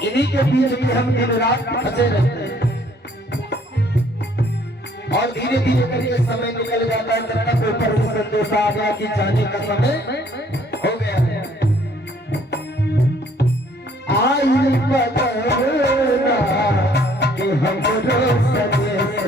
इन्हीं के बीच में हम दिन रात फंसे रहते हैं और धीरे धीरे करके समय निकल जाता है। तब तक ऊपर से संदेश आ गया कि जाने का समय हो गया है। आई पता कि हमरो संदेश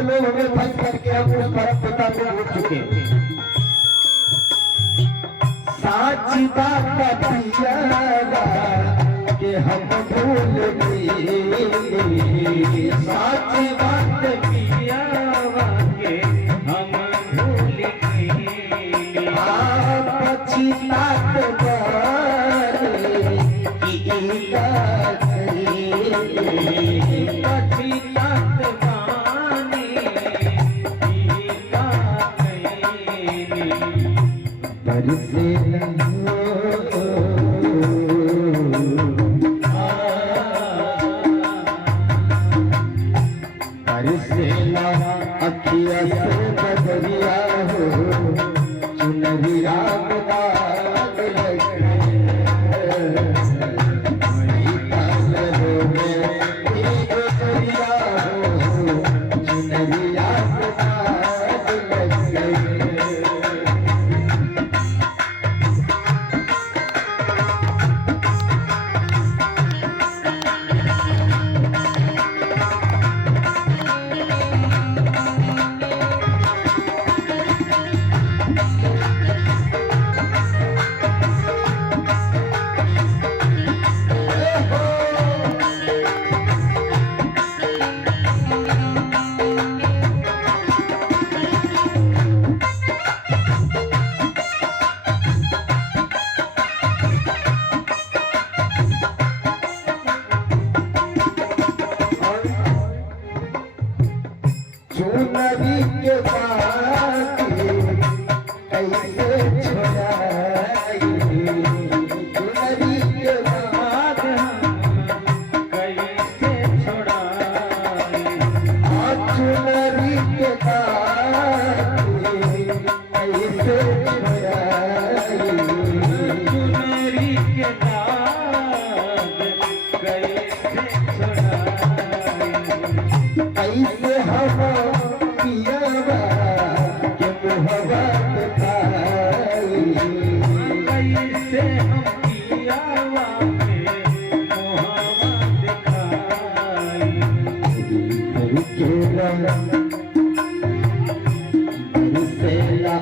लोग हमें फंस करके हम उस परम पिता को भूल चुके हैं। साची बात कि हम भूल गए, साची बात पिया के हम भूल गए। पछितात Parisela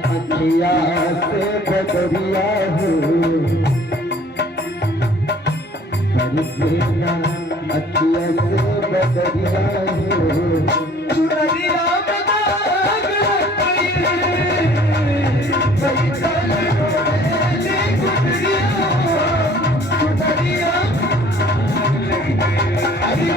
अखिया से बदरिया हो बरसेला अखिया से बदरिया हो चुनरिया में दाग लग गई बैठल रोले गुजरिया चुनरिया अरे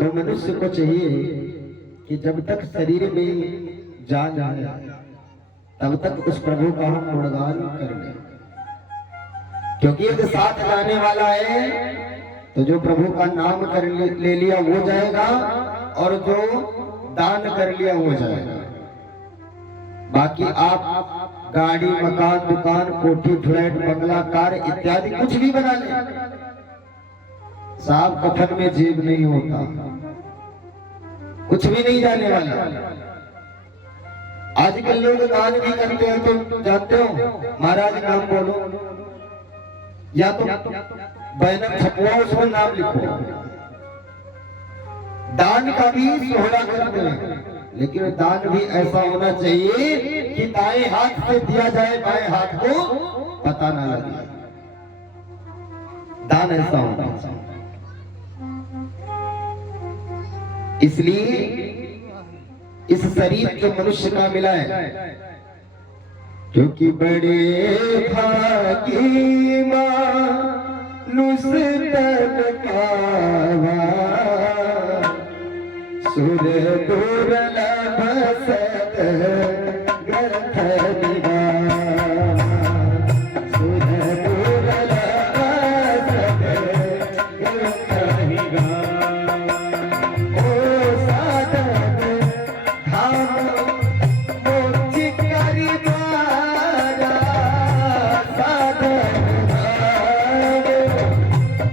तो मनुष्य को चाहिए कि जब तक शरीर में जान है तब तक उस प्रभु का हम गुणगान कर लें, क्योंकि यदि साथ जाने वाला है तो जो प्रभु का नाम कर ले लिया वो जाएगा और जो दान कर लिया वो जाएगा। बाकी आप गाड़ी मकान दुकान कोठी फ्लैट बंगला कार इत्यादि कुछ भी बना लें, साहब कफन में जेब नहीं होता, कुछ भी नहीं जाने वाला। आजकल लोग दान भी करते हैं तो जानते हो, महाराज नाम बोलो या तो बैनर छपवाओ उसमें नाम लिखो, दान का भी सोहरा करते हैं, लेकिन दान भी ऐसा होना चाहिए कि दाएं हाथ से दिया जाए बाएं हाथ को पता ना लगे, दान ऐसा होना चाहिए। इसलिए इस शरीर जो मनुष्य का मिला है, क्योंकि बड़े भागी मानुष तन पावा सुर दुर्लभ सत ग्रंथ निवास सुर दुर्लभ सत ग्रंथ निवास ओ साधन धाम मोक्ष करि द्वारा साधन धाम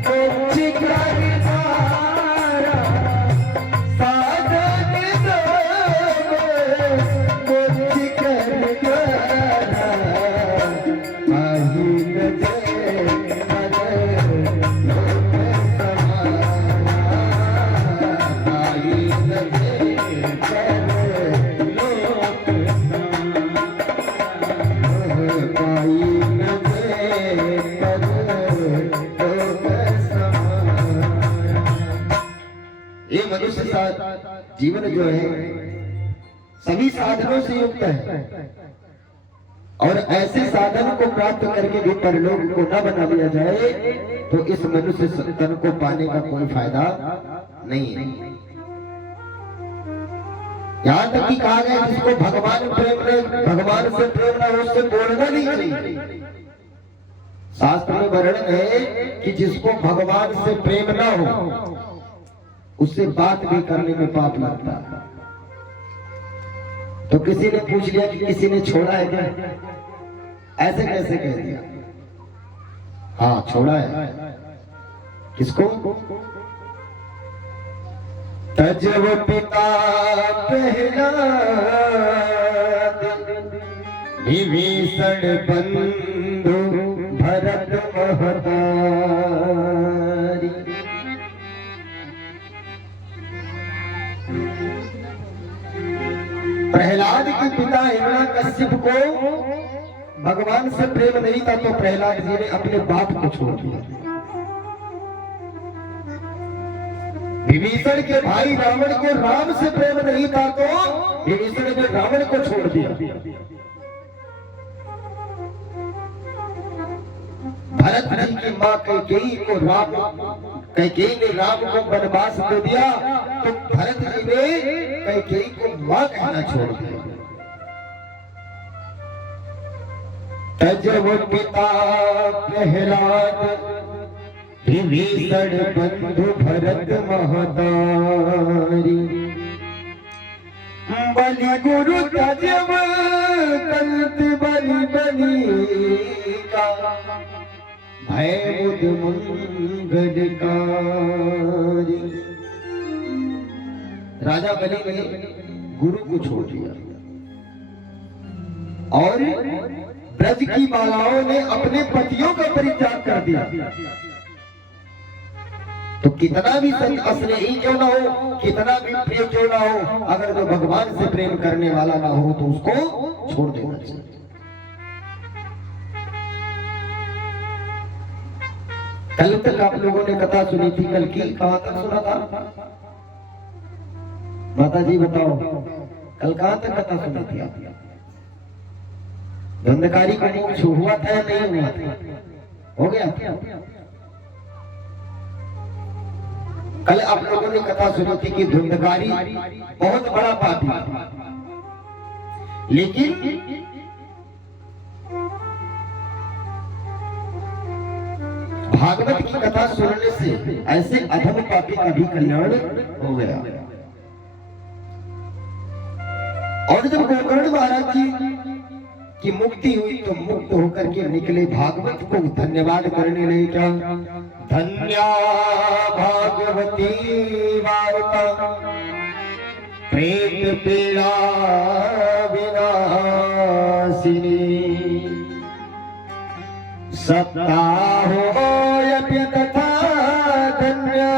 मोक्ष करि द्वारा ये मनुष्य जीवन जो है सभी साधनों से युक्त है, और ऐसे साधन को प्राप्त करके भी परलोक को न बना लिया जाए तो इस मनुष्य तन को पाने का कोई फायदा नहीं है। यहाँ तक कि कहा गया जिसको भगवान से प्रेम न हो उससे बोलना नहीं चाहिए। शास्त्र में वर्णन है कि जिसको भगवान से प्रेम न हो उससे बात भी करने में पाप लगता है। तो किसी ने पूछ लिया कि किसी ने छोड़ा है क्या, ऐसे कैसे कह दिया? हाँ छोड़ा है। किसको? तजव पिता पहला विभीषण बंधु भरत महतारी। प्रहलाद के पिता हिरण्याकश्यप को भगवान से प्रेम नहीं था तो प्रहलाद जी ने अपने बाप को छोड़ दिया। विभीषण के भाई रावण को राम से प्रेम नहीं था तो विभीषण ने रावण को छोड़ दिया। भरत जी की मां कैकेयी ने राम को वनवास दे दिया तो भरत जी ने कैकेयी को मां कहना छोड़ दिया। तजव पिता प्रहलाद विभीषण बंधु भरत महतारी बलि गुरु तजव कंत बलि बलि का भय बुध मंगलकारी। राजा बलि ने गुरु को छोड़ दिया और ब्रज की बालाओं ने अपने पतियों का परित्याग कर दिया। तो कितना भी स्नेही क्यों ना हो, कितना भी प्रिय क्यों ना हो, अगर वो भगवान से प्रेम करने वाला ना हो तो उसको छोड़ देना चाहिए। कल तक आप लोगों ने कथा सुनी थी, कल की कहां तक सुना था? माता जी बताओ, कल कहां तक कथा सुनी थी आप? धुंधकारी को मोक्ष हुआ था या नहीं हुआ था? हो गया। कल आप लोगों ने कथा सुनी थी कि धुंधकारी बहुत बड़ा पापी था, लेकिन भागवत की कथा सुनने से ऐसे अधम पापी का भी कल्याण हो गया। और जब गोकर्ण महाराज जी की मुक्ति हुई तो मुक्त होकर के निकले, भागवत को धन्यवाद करने लगे। क्या धन्या भागवती वार्ता प्रेत पीड़ा विनाशिनी सप्ताहोऽपि तथा धन्या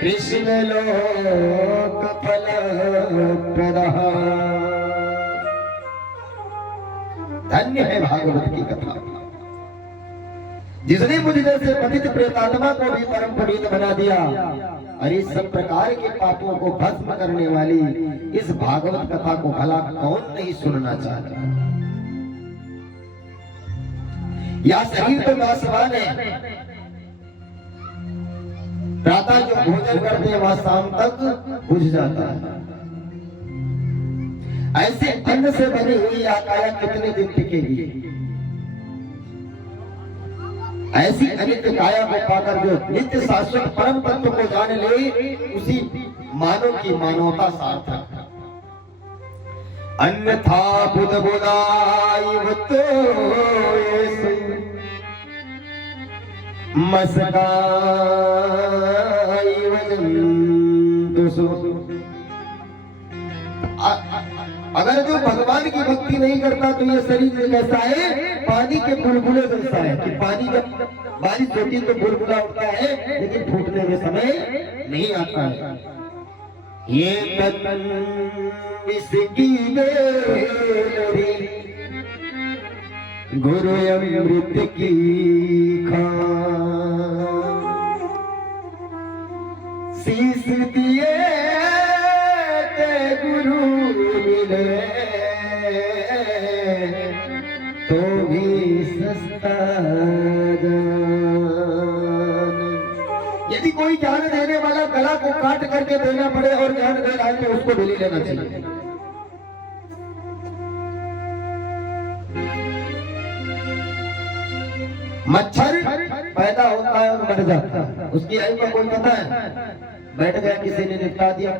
कृष्ण लोक फल प्रदः। धन्य है भागवत की कथा, जिसने मुझ जैसे पतित प्रेतात्मा को भी परम पुनीत बना दिया। और इस सब प्रकार के पापों को भस्म करने वाली इस भागवत कथा को भला कौन नहीं सुनना चाहता। या शरीर तो नाशवान है, प्रातः जो भोजन करते हैं वह शाम तक बुझ जाता है। ऐसे अन्न से बनी हुई आकाया कितने दिन टिकेगी? ऐसी अनित्य काया को पाकर जो नित्य शाश्वत परम तत्व को जान ले, उसी मानव की मानवता सार्थक। अन्यथा बुध बुधाई तो मसकाई अगर जो भगवान की भक्ति नहीं करता तो ये शरीर कैसा है? पानी के बुलबुले जैसा है कि पानी जब बारिश होती है तो बुलबुला उठता है, लेकिन फूटने में समय नहीं आता है। ये तन इसकी मेरी गुरु अमृत की खान शीश दिए ते गुरु मिले तो भी सस्ता जान। यदि कोई ज्ञान देने वाला गला को काट करके देना पड़े और ज्ञान दे रहा है तो उसको भी लेना चाहिए। मच्छर पैदा होता है और मर जाता है, उसकी आयु का कोई पता है? बैठ गया, किसी ने निपटा दिया।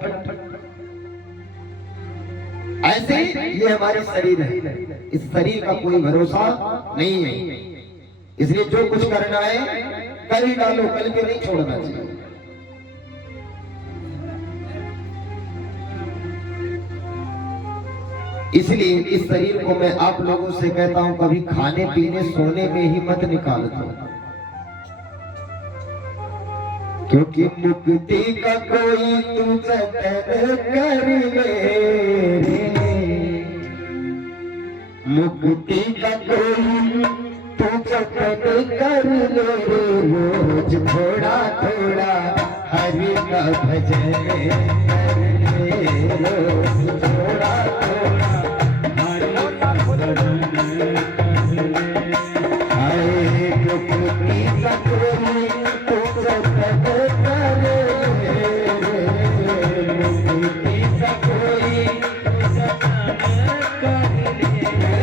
ऐसे ही ये हमारे शरीर है, इस शरीर का कोई भरोसा नहीं है। इसलिए जो कुछ करना है कर ही डालो, कल के नहीं छोड़ना चाहिए। इसलिए इस शरीर को मैं आप लोगों से कहता हूं, कभी खाने पीने सोने में ही मत निकाल दो, क्योंकि मुक्ति का कोई तू जतन कर ले, मुक्ति का कोई तू जतन कर ले, रोज थोड़ा थोड़ा हरि का भजन कर ले, रोज थोड़ा थोड़ा हरि का भजन कर ले। हाय मुक्ति का कोई तू जतन कर ले, मुक्ति का कोई तू जतन कर ले।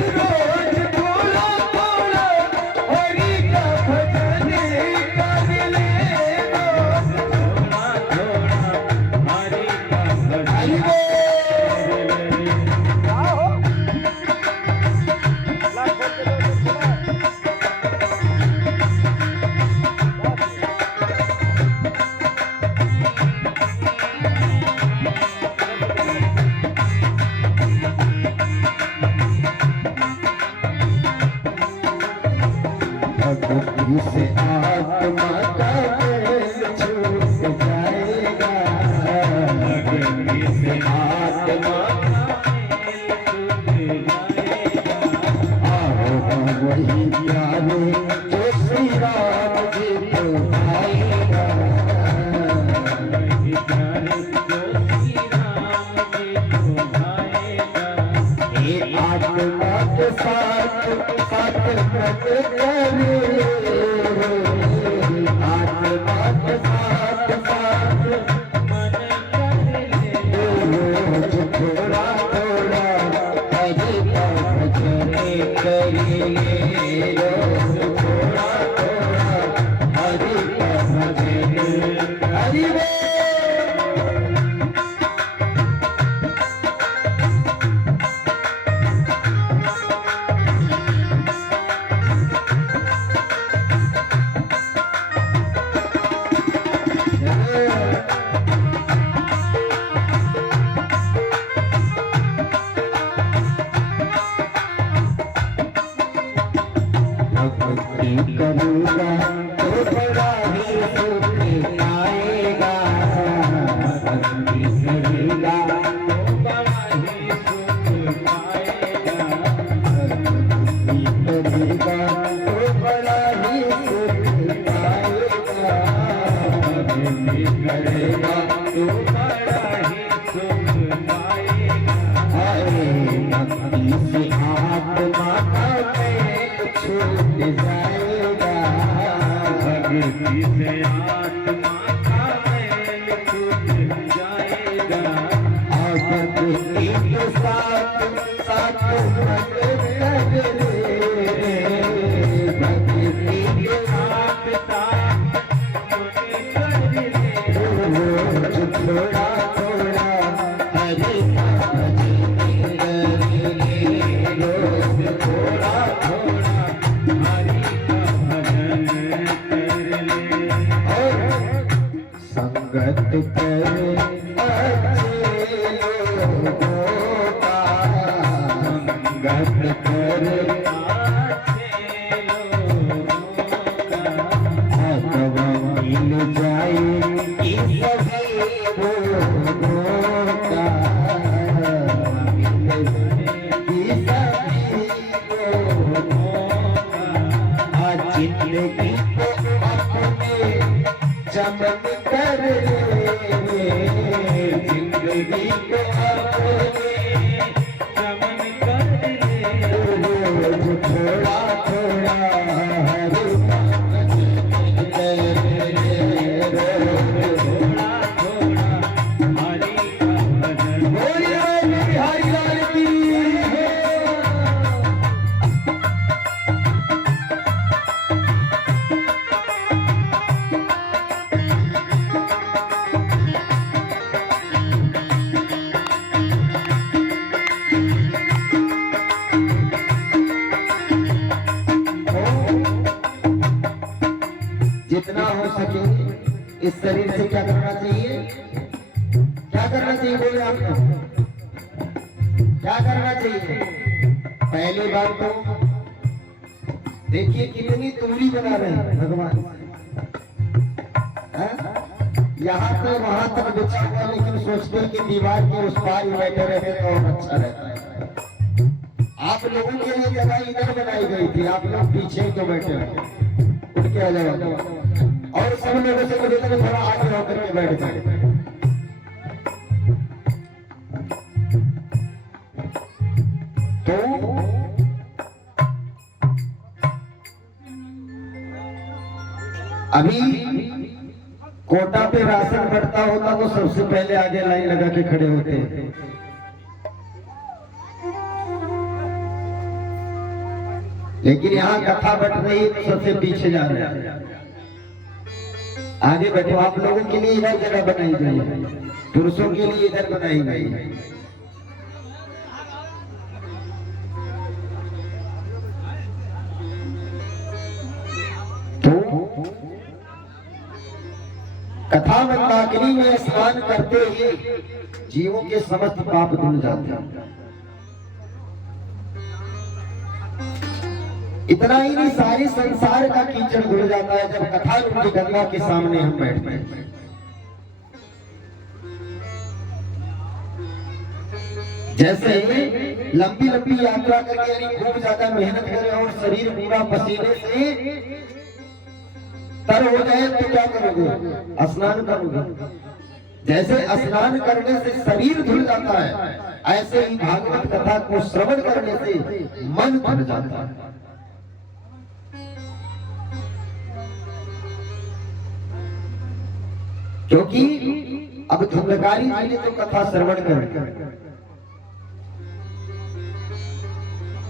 आत्मा का मेल छूट जाएगा, भक्ति से आत्मा वही प्यारे जो श्री राम जी को भाएगा, वही प्यारे जो श्री राम जी को भाएगा। ये आत्मा के साथ साथ मत करे, आत्मा के साथ साथ मन करे, थोड़ा थोड़ा हरि का भजन करिए, रोज थोड़ा थोड़ा हरि का भजन करिए। करूँगा तो बड़ा ही सुख आएगा, भक्ति करेगा तो बड़ा ही सुख आएगा, भक्ति करेगा तो बड़ा ही सुख आएगा, भक्ति करेगा तो बड़ा ही सुख आएगा। भक्ति से आत्मा का मेल छूट जाएगा, भक्ति से आत्मा का मेल छूट जाएगा। और भक्ति के साथ साथ मत करे, भक्ति के साथ साथ मन करे, रोज थोड़ा थोड़ा हरि का भजन करिए, रोज थोड़ा थोड़ा हरि का भजन कर ले। और संगत करे अच्छे लोगों का, संगत करे अच्छे लोगों का, अथवा मिल जाए इस सभी लोगों का, मिल जाए इस सभी लोगों का। जिंदगी को अपने चमन कर ले, जिंदगी को अपने चमन कर ले, रोज थोड़ा थोड़ा हरि का भजन करे, रोज थोड़ा थोड़ा हरि का भजन। बोलिए बिहारी लाल की जय। जितना हो सके इस शरीर से क्या करना चाहिए, क्या करना चाहिए, बोले आप क्या करना चाहिए। पहली बात तो देखिए कितनी दूरी बना रहे हैं भगवान, यहाँ से वहां तक बिछा हुआ, लेकिन सोचते हैं कि दीवार के उस पार ही बैठे रहते तो और अच्छा रहता है। आप लोगों के लिए जगह इधर बनाई गई थी, आप लोग पीछे ही तो बैठे हैं, उठ के आ जाओ, और सब लोगों से मुझे तो थोड़ा आगे होकर के बैठ जाए। तो अभी कोटा पे राशन बढ़ता होता तो सबसे पहले आगे लाइन लगा के खड़े होते, लेकिन यहाँ कथा बट रही है तो सबसे पीछे जा रहे हैं। आगे बैठो, आप लोगों के लिए इधर जगह बनाई गई है, पुरुषों के लिए इधर बनाई गई है। तो कथा मंदाकिनी में स्नान करते ही जीवों के समस्त पाप धुल जाते हैं। इतना ही नहीं, सारे संसार का कीचड़ धुल जाता है जब कथा रूपी गंगा के सामने हम बैठते हैं। जैसे लंबी लंबी यात्रा करके यानी खूब ज्यादा मेहनत करें और शरीर पूरा पसीने से तर हो जाए तो क्या करोगे? स्नान करोगे। जैसे स्नान करने से शरीर धुल जाता है, ऐसे ही भागवत कथा को श्रवण करने से मन धुल जाता है। क्योंकि अब धुंधकारी जी ने तो कथा श्रवण कर,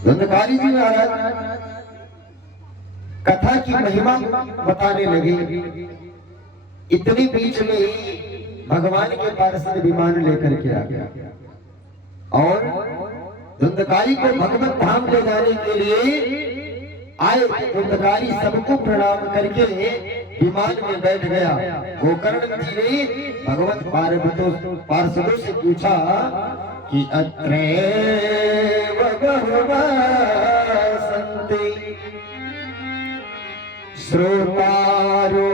धुंधकारी जी महाराज कथा की महिमा बताने लगे। इतनी बीच में ही भगवान के पार्षद विमान लेकर के आ गया और धुंधकारी को भगवत धाम ले जाने के लिए आए। धुंधकारी सबको प्रणाम करके विमान में बैठ गया। गोकर्ण जी ने भगवत पार्षदों से पूछा कि अत्रैव बहुवासन्ति श्रोतारो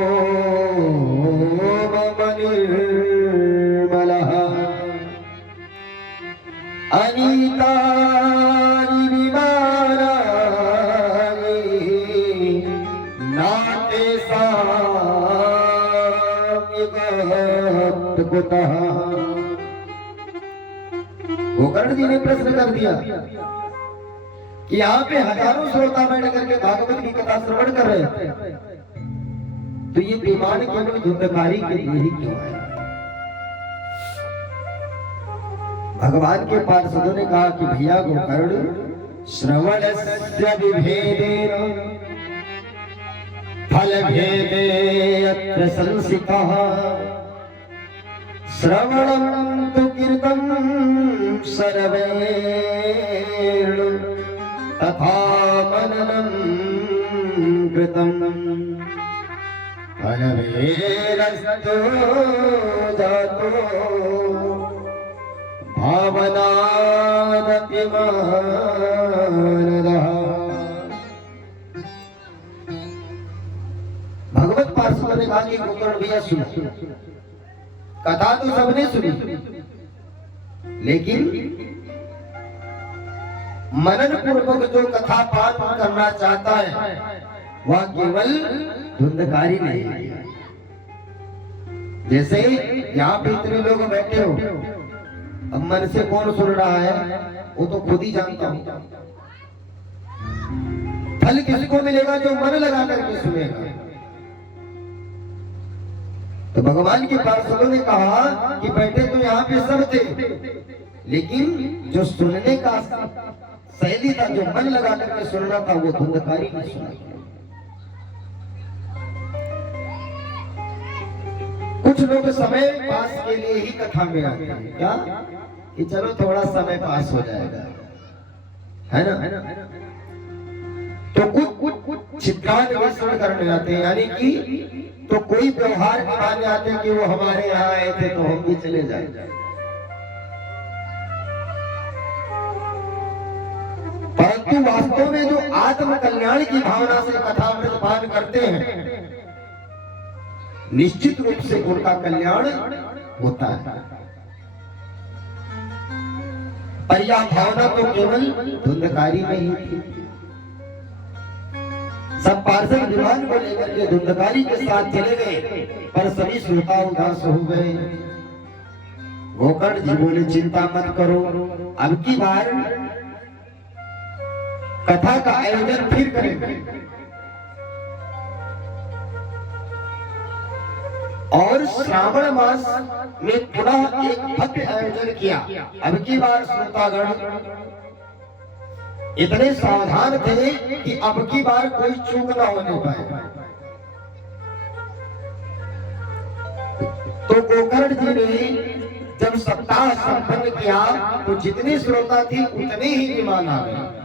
निर्मलः अनीतानि विमानानि नाते साम्यगत कुतः। गोकर्ण जी ने प्रश्न कर दिया कि यहाँ पे हजारों श्रोता बैठ करके भागवत की कथा श्रवण कर रहे थे, तो ये विमान केवल धुंधकारी के लिए ही क्यों है? भगवान के पार्षदों ने कहा कि भैया गोकर्ण, श्रवणस्य विभेदेन फल भेदे अत्र संसितः श्रवणं तु कीर्तनं सर्वैर् तथा मननं कृतं फलभेदस्तु जातो भावनादपि मानदः। भगवत पार्षदों ने कहा कि गोकर्ण भैया सुनो, कथा तो सबने सुनी, लेकिन मनन पूर्वक जो कथा पाठ करना चाहता है वह केवल धुंधकारी नहीं है। जैसे यहाँ पे इतने लोग बैठे हो, अब मन से कौन सुन रहा है वो तो खुद ही जानता हूं। फल किसको मिलेगा? जो मन लगा करके सुनेगा। तो भगवान के पार्षदों ने कहा कि बैठे तो यहाँ पे सब थे, लेकिन जो सुनने का शैली था, जो मन लगा करके सुनना था, वो धुंधकारी ने सुना। कुछ लोग समय पास के लिए ही कथा में आते हैं, क्या कि चलो थोड़ा समय पास हो जाएगा, है ना? तो कुछ चित्रान्वेषण करने आते हैं, यानी कि तो कोई व्यवहार निभाने आते हैं कि वो हमारे यहाँ आए थे तो हम भी चले जाए। परंतु वास्तव में जो आत्म कल्याण की भावना से कथा अमृतपान करते हैं, निश्चित रूप से उनका कल्याण होता है। पर यह भावना तो केवल धुंधकारी में ही थी। सब पार्षद विमान को लेकर के धुंधकारी के साथ चले गए, पर सभी श्रोता उदास हो गए। गोकर्ण जी बोले, चिंता मत करो, अब की बार कथा का आयोजन फिर करेंगे और श्रावण मास में पुनः एक भव्य आयोजन किया। अब की बार श्रोतागण इतने सावधान थे कि अब की बार कोई चूक ना होने पाए। तो गोकर्ण जी ने जब सप्ताह संपन्न किया तो जितने श्रोता थे उतने ही विमान आ गए।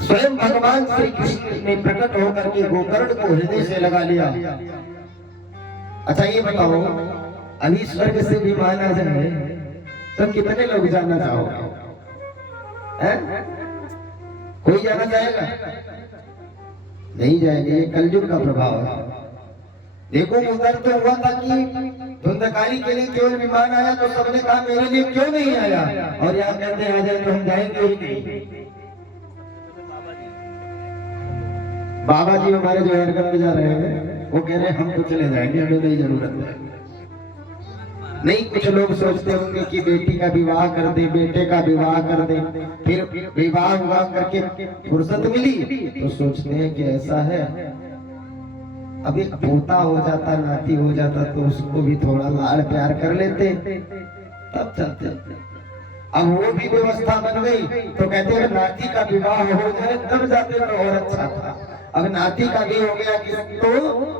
स्वयं भगवान श्री कृष्ण ने प्रकट होकर के गोकर्ण को हृदय से लगा लिया। अच्छा ये बताओ, अभी स्वर्ग से विमान आ जाए तो कितने लोग जाना चाहोगे? है? कोई जाना चाहेगा? नहीं जाएंगे। ये कलयुग का प्रभाव है। देखो उधर तो हुआ था कि धुंधकारी के लिए केवल विमान आया तो सबने कहा मेरे लिए क्यों नहीं आया, और यहाँ कहते आ जाए तो हम जाएंगे ही नहीं। बाबा जी हमारे जो हेरगढ़ में जा रहे हैं वो कह रहे हैं हम तो चले जाएंगे, हमें नहीं जरूरत है। नहीं, कुछ लोग सोचते होंगे कि बेटी का विवाह कर दे, बेटे का विवाह कर दे, फिर विवाह हुआ करके फुर्सत मिली तो सोचते हैं कि ऐसा है अब एक पोता हो जाता, नाती हो जाता तो उसको भी थोड़ा लाड़ प्यार कर लेते तब चलते। अब वो भी व्यवस्था बन गई तो कहते हैं नाती का विवाह हो जाए तब जाते तो और अच्छा था। अब नाती का भी हो गया तो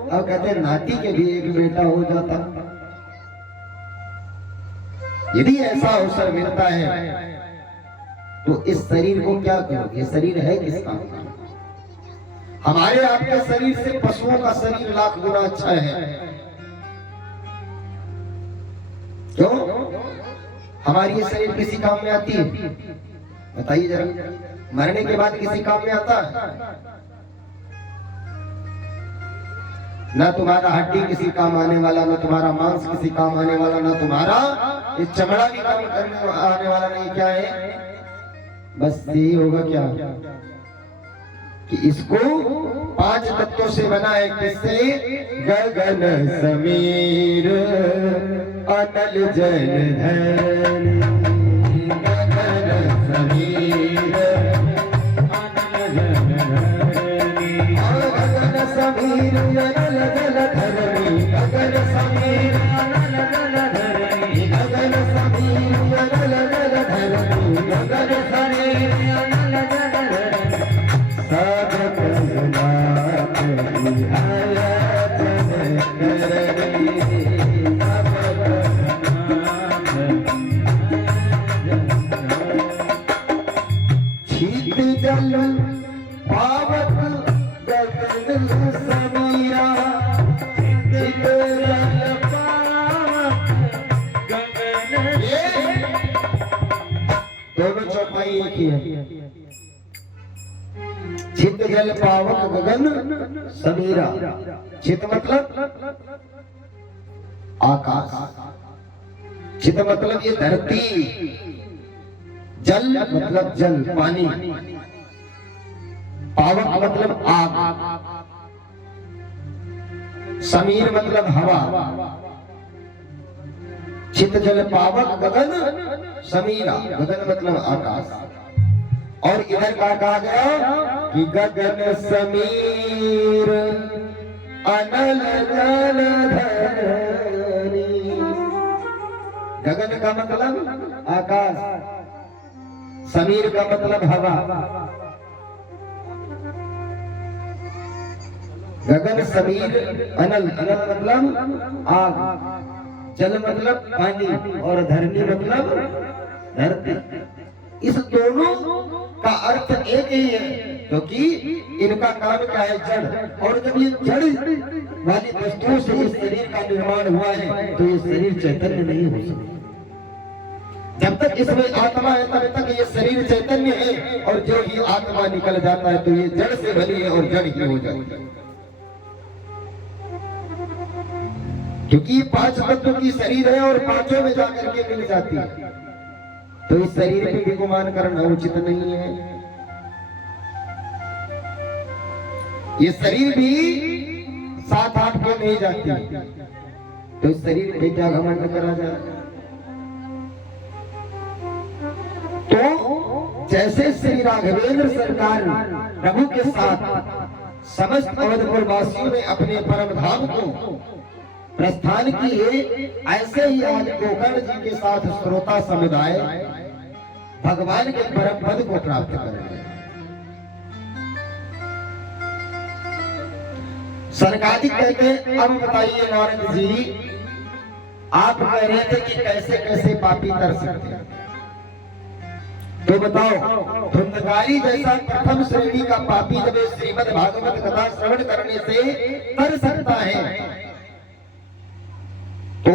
अब कहते हैं नाती के भी एक बेटा हो जाता। यदि ऐसा अवसर मिलता है तो इस शरीर को क्या करोगे? शरीर है किस काम का? हमारे आपके शरीर से पशुओं का शरीर लाख गुना अच्छा है। क्यों? हमारी ये शरीर किसी काम में आती है? बताइए जरा। मरने के बाद किसी काम में आता है? ना तुम्हारा हड्डी किसी काम आने वाला, ना तुम्हारा मांस किसी काम आने वाला, ना तुम्हारा ये चमड़ा भी काम करने आने वाला नहीं। क्या है? बस यही होगा क्या कि इसको 5 तत्वों से बना है। किससे? गगन समीर अतल जल धर, गगन समीर अतल जल धरनी, गगन समीर अतल जल धरनी, गगन समीर अतल जल धरनी, गगन समीर अतल जल धरनी, गगन समीर अतल जल धरनी, सब कलनाथ निहायत करनी, सब छीत जल पावक गगन समीरा, छीत जल पावक गगन। दोनों चौपाई एक ही है। चित जल पावक गगन समीरा। चित मतलब आकाश, चित मतलब ये धरती, जल मतलब जल पानी, पावक मतलब आग, समीर मतलब हवा। चित जल पावक गगन समीरा, गगन मतलब आकाश। और इधर क्या कहा गया कि गगन समीर अनल जल धरनी। गगन का मतलब आकाश, समीर का मतलब हवा। गगन समीर अनल, अनल मतलब आग, जल मतलब पानी और धरनी मतलब धरती। इस दोनों का अर्थ एक ही है क्योंकि इनका काम क्या है? जड़। और जब ये जड़ वाली वस्तुओं से इस शरीर का निर्माण हुआ है तो ये शरीर चैतन्य नहीं हो सकता। जब तक इसमें आत्मा है तब तक ये शरीर चैतन्य है, और जो ही आत्मा निकल जाता है तो ये जड़ से बनी है और जड़ ही हो जाती है। क्योंकि ये 5 तत्व की शरीर है और पांचों में जाकर के मिल जाती है, तो इस शरीर पे भी गुमान करना उचित नहीं है। ये शरीर भी 7-8 पे नहीं जाती, तो इस शरीर पे क्या घमंड करा जाए? तो जैसे श्री राघवेंद्र सरकार प्रभु के साथ समस्त अवधपुर वासियों ने अपने परम धाम को प्रस्थान किए, ऐसे ही आज गोकर्ण जी के साथ श्रोता समुदाय भगवान के परम पद को प्राप्त करेंगे। सनकादिक कहते हैं, अब बताइए नारद जी, आप कह रहे थे कि कैसे कैसे पापी कर सकते हैं, तो बताओ धुंधकारी जैसा प्रथम श्रेणी का पापी जब श्रीमद् भागवत कथा श्रवण करने से कर सकता है, तो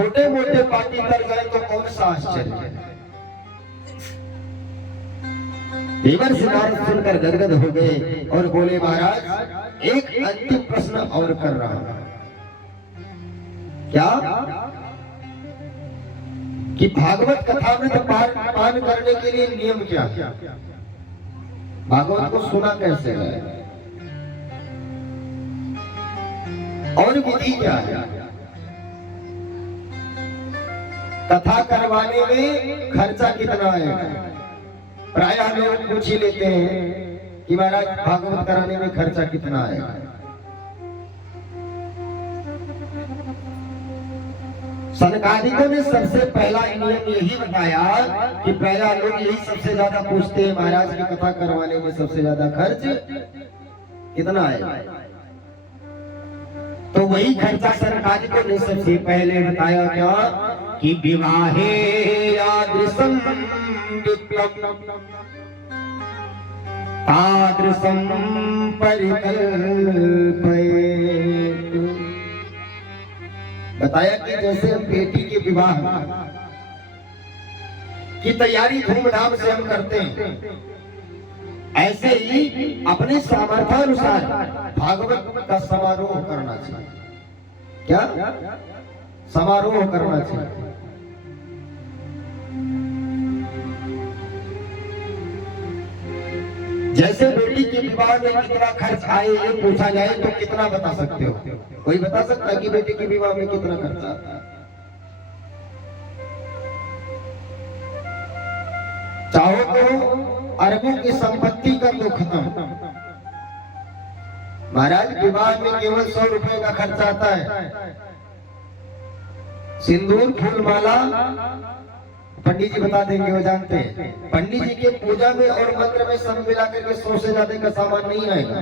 छोटे मोटे पार्टी कर गए तो कौन सा आश्चर्य है। देवर से नारद सुनकर गदगद हो गए और बोले महाराज एक अंतिम प्रश्न और कर रहा हूं। क्या कि भागवत कथा में तो पान करने के लिए नियम क्या है, भागवत को सुना कैसे है और विधि क्या है। कथा करवाने में खर्चा कितना है, प्रायः लोग पूछ ही लेते हैं कि महाराज भागवत कराने में खर्चा कितना है। सनकादिकों ने सबसे पहला नियम यही बताया कि प्रायः लोग यही सबसे ज्यादा पूछते हैं महाराज की कथा करवाने में सबसे ज्यादा खर्च कितना है। तो वही खर्चा सनकादिकों ने सबसे पहले बताया क्या कि विवाहे यादृशं विप्लवं तादृशं परिकल्पयेत्। बताया कि जैसे हम बेटी के विवाह की तैयारी धूमधाम से हम करते हैं, ऐसे ही अपने सामर्थ्यानुसार भागवत का समारोह करना चाहिए। क्या समारोह करना चाहिए। जैसे बेटी के विवाह में कितना खर्च आए ये पूछा जाए तो कितना बता सकते हो? कोई बता सकता है कि बेटी के विवाह में कितना खर्च आता है? चाहो तो अरबों की संपत्ति कर दो खत्म। महाराज विवाह में केवल 100 रुपए का खर्च आता है। सिंदूर फूल माला पंडित जी बता देंगे, वो जानते हैं। पंडित जी के पूजा में और मंत्र में सब मिलाकर के 100 से ज्यादा का सामान नहीं आएगा।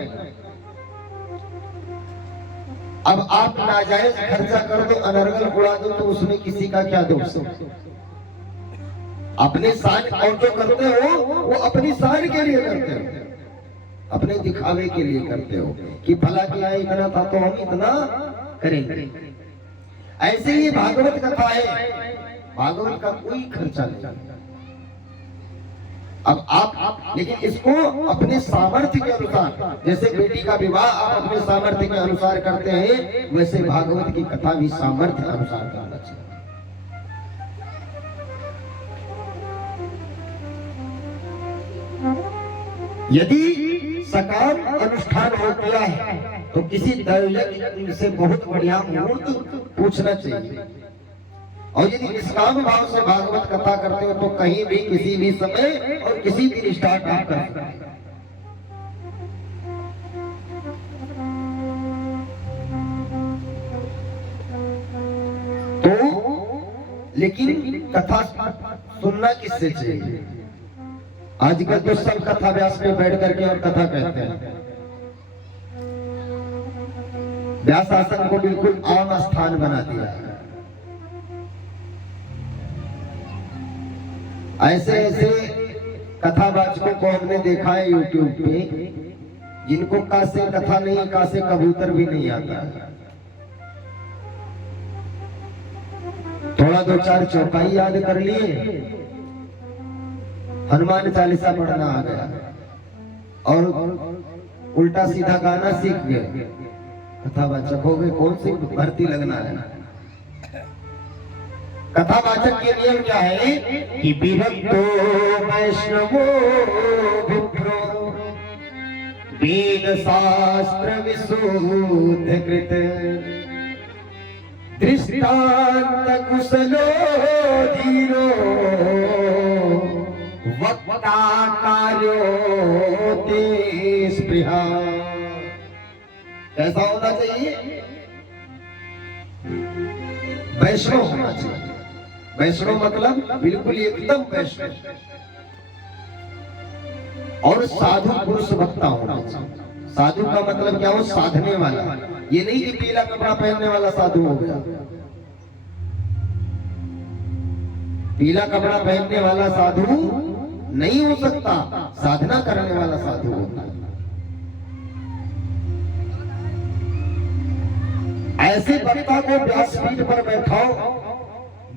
अब आप नाजायज खर्चा कर दो, अनर्गल उड़ा दो तो उसमें किसी का क्या दोष। अपने शान और जो करते हो वो अपनी शान के लिए करते हो, अपने दिखावे के लिए करते हो कि भला किया इतना था तो हम इतना करेंगे। ऐसे ही भागवत कथा है, भागवत का कोई खर्चा नहीं। अब आप लेकिन इसको अपने सामर्थ्य के अनुसार, जैसे बेटी का विवाह आप अपने सामर्थ्य के अनुसार करते हैं, वैसे भागवत की कथा भी सामर्थ्य अनुसार करना चाहिए। यदि सकाम अनुष्ठान हो गया है तो किसी दैवज्ञ से बहुत बढ़िया मुहूर्त पूछना चाहिए। और यदि निष्काम भाव से भागवत कथा करते हो तो कहीं भी किसी भी समय और किसी भी स्टार्ट आप कर सकते हैं। तो लेकिन कथा सुनना किससे चाहिए? आजकल तो सब कथा व्यास में बैठ करके और कथा कहते हैं। व्यास आसन को बिल्कुल आम स्थान बना दिया है। ऐसे ऐसे कथावाचकों को हमने देखा है YouTube पे, जिनको का से कथा नहीं, का से कबूतर भी नहीं आता। थोड़ा 2-4 चौपाई याद कर लिए, हनुमान चालीसा पढ़ना आ गया और उल्टा सीधा गाना सीख गए। कथावाचक हो गए, कौन सी भर्ती लगना है। कथावाचक के नियम क्या है कि विभक्तो वैष्णवो विप्रो वेद शास्त्र विशुद्ध कृत दृष्टांत कुशलो धीरो वक्ता कार्यो ते स्पृहा। कैसा होना चाहिए? वैष्णव होना चाहिए। वैष्णव मतलब बिल्कुल एकदम वैष्णव, और साधु पुरुष वक्ता होना चाहिए। साधु का मतलब क्या हो? साधने वाला। ये नहीं कि पीला कपड़ा पहनने वाला साधु हो गया। पीला कपड़ा पहनने वाला साधु नहीं हो सकता, साधना करने वाला साधु होता है। ऐसे वक्ता को व्यासपीठ पर बैठाओ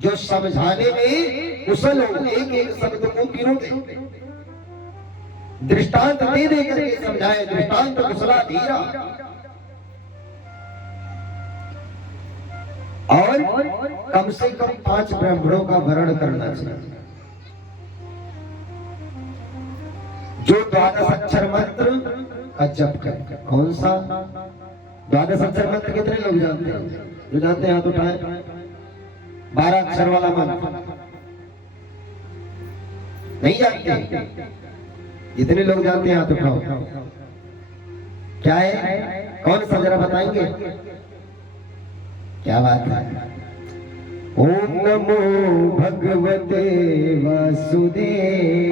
जो समझाने में कुशल हो, एक एक शब्द को पिरो दे, दृष्टांत दे दे करके समझाए, दृष्टांत कुशला धीरा। और कम से कम 5 ब्राह्मणों का वर्ण करना चाहिए। जो 12 अक्षर मंत्र का जप करे। कौन सा 12 अक्षर मंत्र? कितने लोग जानते हैं? जो जानते हैं हाथ उठाएं। 12 अक्षर वाला मंत्र नहीं जानते? जितने लोग जानते हैं हाथ उठाओ। क्या है? कौन सा जरा बताएंगे? क्या बात है? ओम नमो भगवते वासुदेवाय।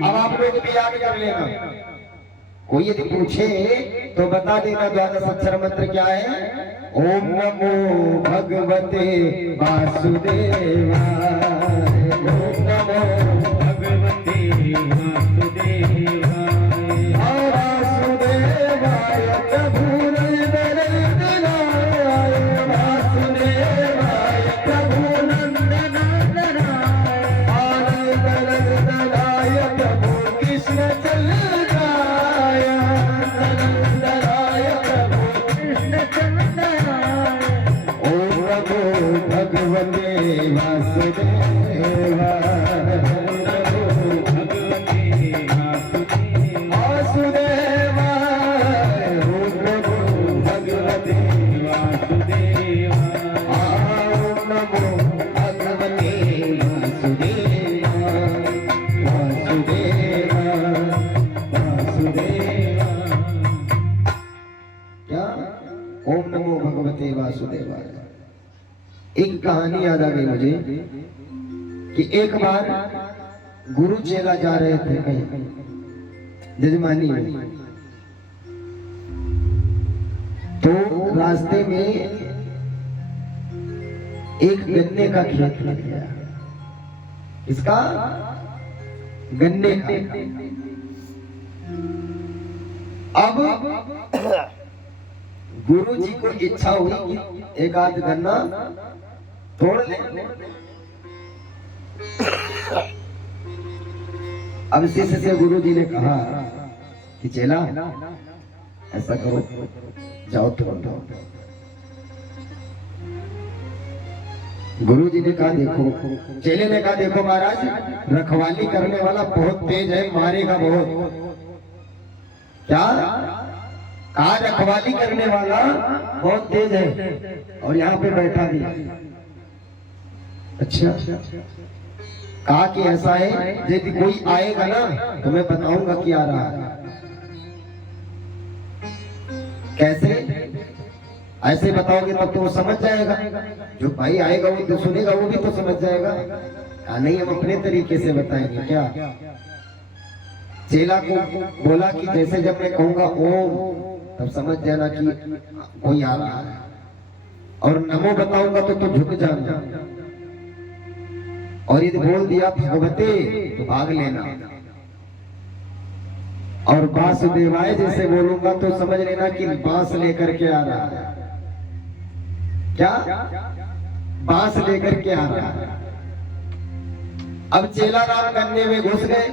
अब आप लोग भी याद कर लेना। कोई यदि पूछे तो बता देना 12 अक्षर मंत्र क्या है। ओम नमो भगवते वासुदेवाय। ओम नमो भगवते वासुदेवाय। वासुदेवाय प्रभु नंदनाय। वासुदेवाय प्रभु नंदनाय। आनंद नंदनाय प्रभु कृष्ण चल जाय। नंदनाय प्रभु कृष्ण चल जाय। ओम नमो भगवते वासुदेवाय। वासुदेवाय। एक कहानी याद आ गई मुझे कि एक बार गुरु चेला जा रहे थे कहीं जजमानी में, तो रास्ते में एक गन्ने का खेत लग गया। इसका गन्ने का। अब गुरु जी को इच्छा हुई एक आध गन्ना तोड़ ले। अब शिष्य से गुरु जी ने कहा कि चेला ऐसा करो, जाओ तोड़ दो। गुरु जी ने कहा देखो, चेले ने कहा देखो महाराज, रखवाली करने वाला बहुत तेज है, मारेगा बहुत। क्या कहा? रखवाली करने वाला बहुत तेज है और यहाँ पे बैठा भी। अच्छा, कहा कि ऐसा है, यदि कोई आएगा ना तो मैं बताऊंगा कि आ रहा है। कैसे? ऐसे बताओगे तब तो वो समझ जाएगा। जो भाई आएगा वो तो सुनेगा, वो भी तो समझ जाएगा। नहीं, हम अपने तरीके से बताएंगे। क्या? चेला को बोला कि जैसे जब मैं कहूंगा ओम, तब समझ जाना कि कोई आ रहा है, और नमो बताऊंगा तो झुक जाना, और यदि बोल दिया भगवते तो भाग लेना, और वासुदेवाय जैसे बोलूंगा तो समझ लेना कि बांस लेकर के आ रहा है। क्या? बांस लेकर के आ रहा है। अब चेला राम गन्ने में घुस गए,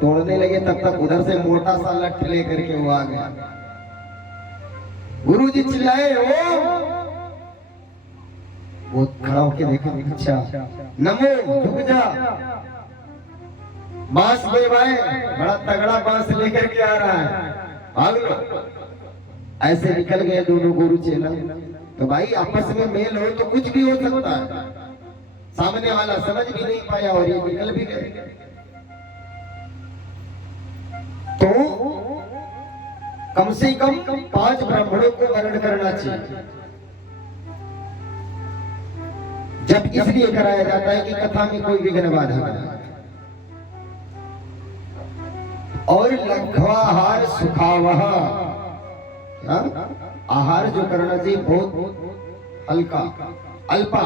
तोड़ने लगे, तब तक उधर से मोटा सा लठ लेकर के वो आ गया। गुरुजी चिल्लाए ओ, वो खड़ा होके देखा, अच्छा नमो, झुक जा। बांस देवाए, बड़ा तगड़ा बांस लेकर के आ रहा है, भाग लो। ऐसे निकल गए दोनों गुरु चेला। तो भाई आपस में मेल हो तो कुछ भी हो सकता है। सामने वाला समझ भी नहीं पाया और ये निकल भी गए। तो कम से कम 5 ब्राह्मणों को वर्ण करना चाहिए। जब इसलिए कराया जाता है कि कथा में कोई विघ्न बाधा न। और लघ्वाहार सुखावह, आहार जो करना चाहिए बहुत हल्का, अल्पा।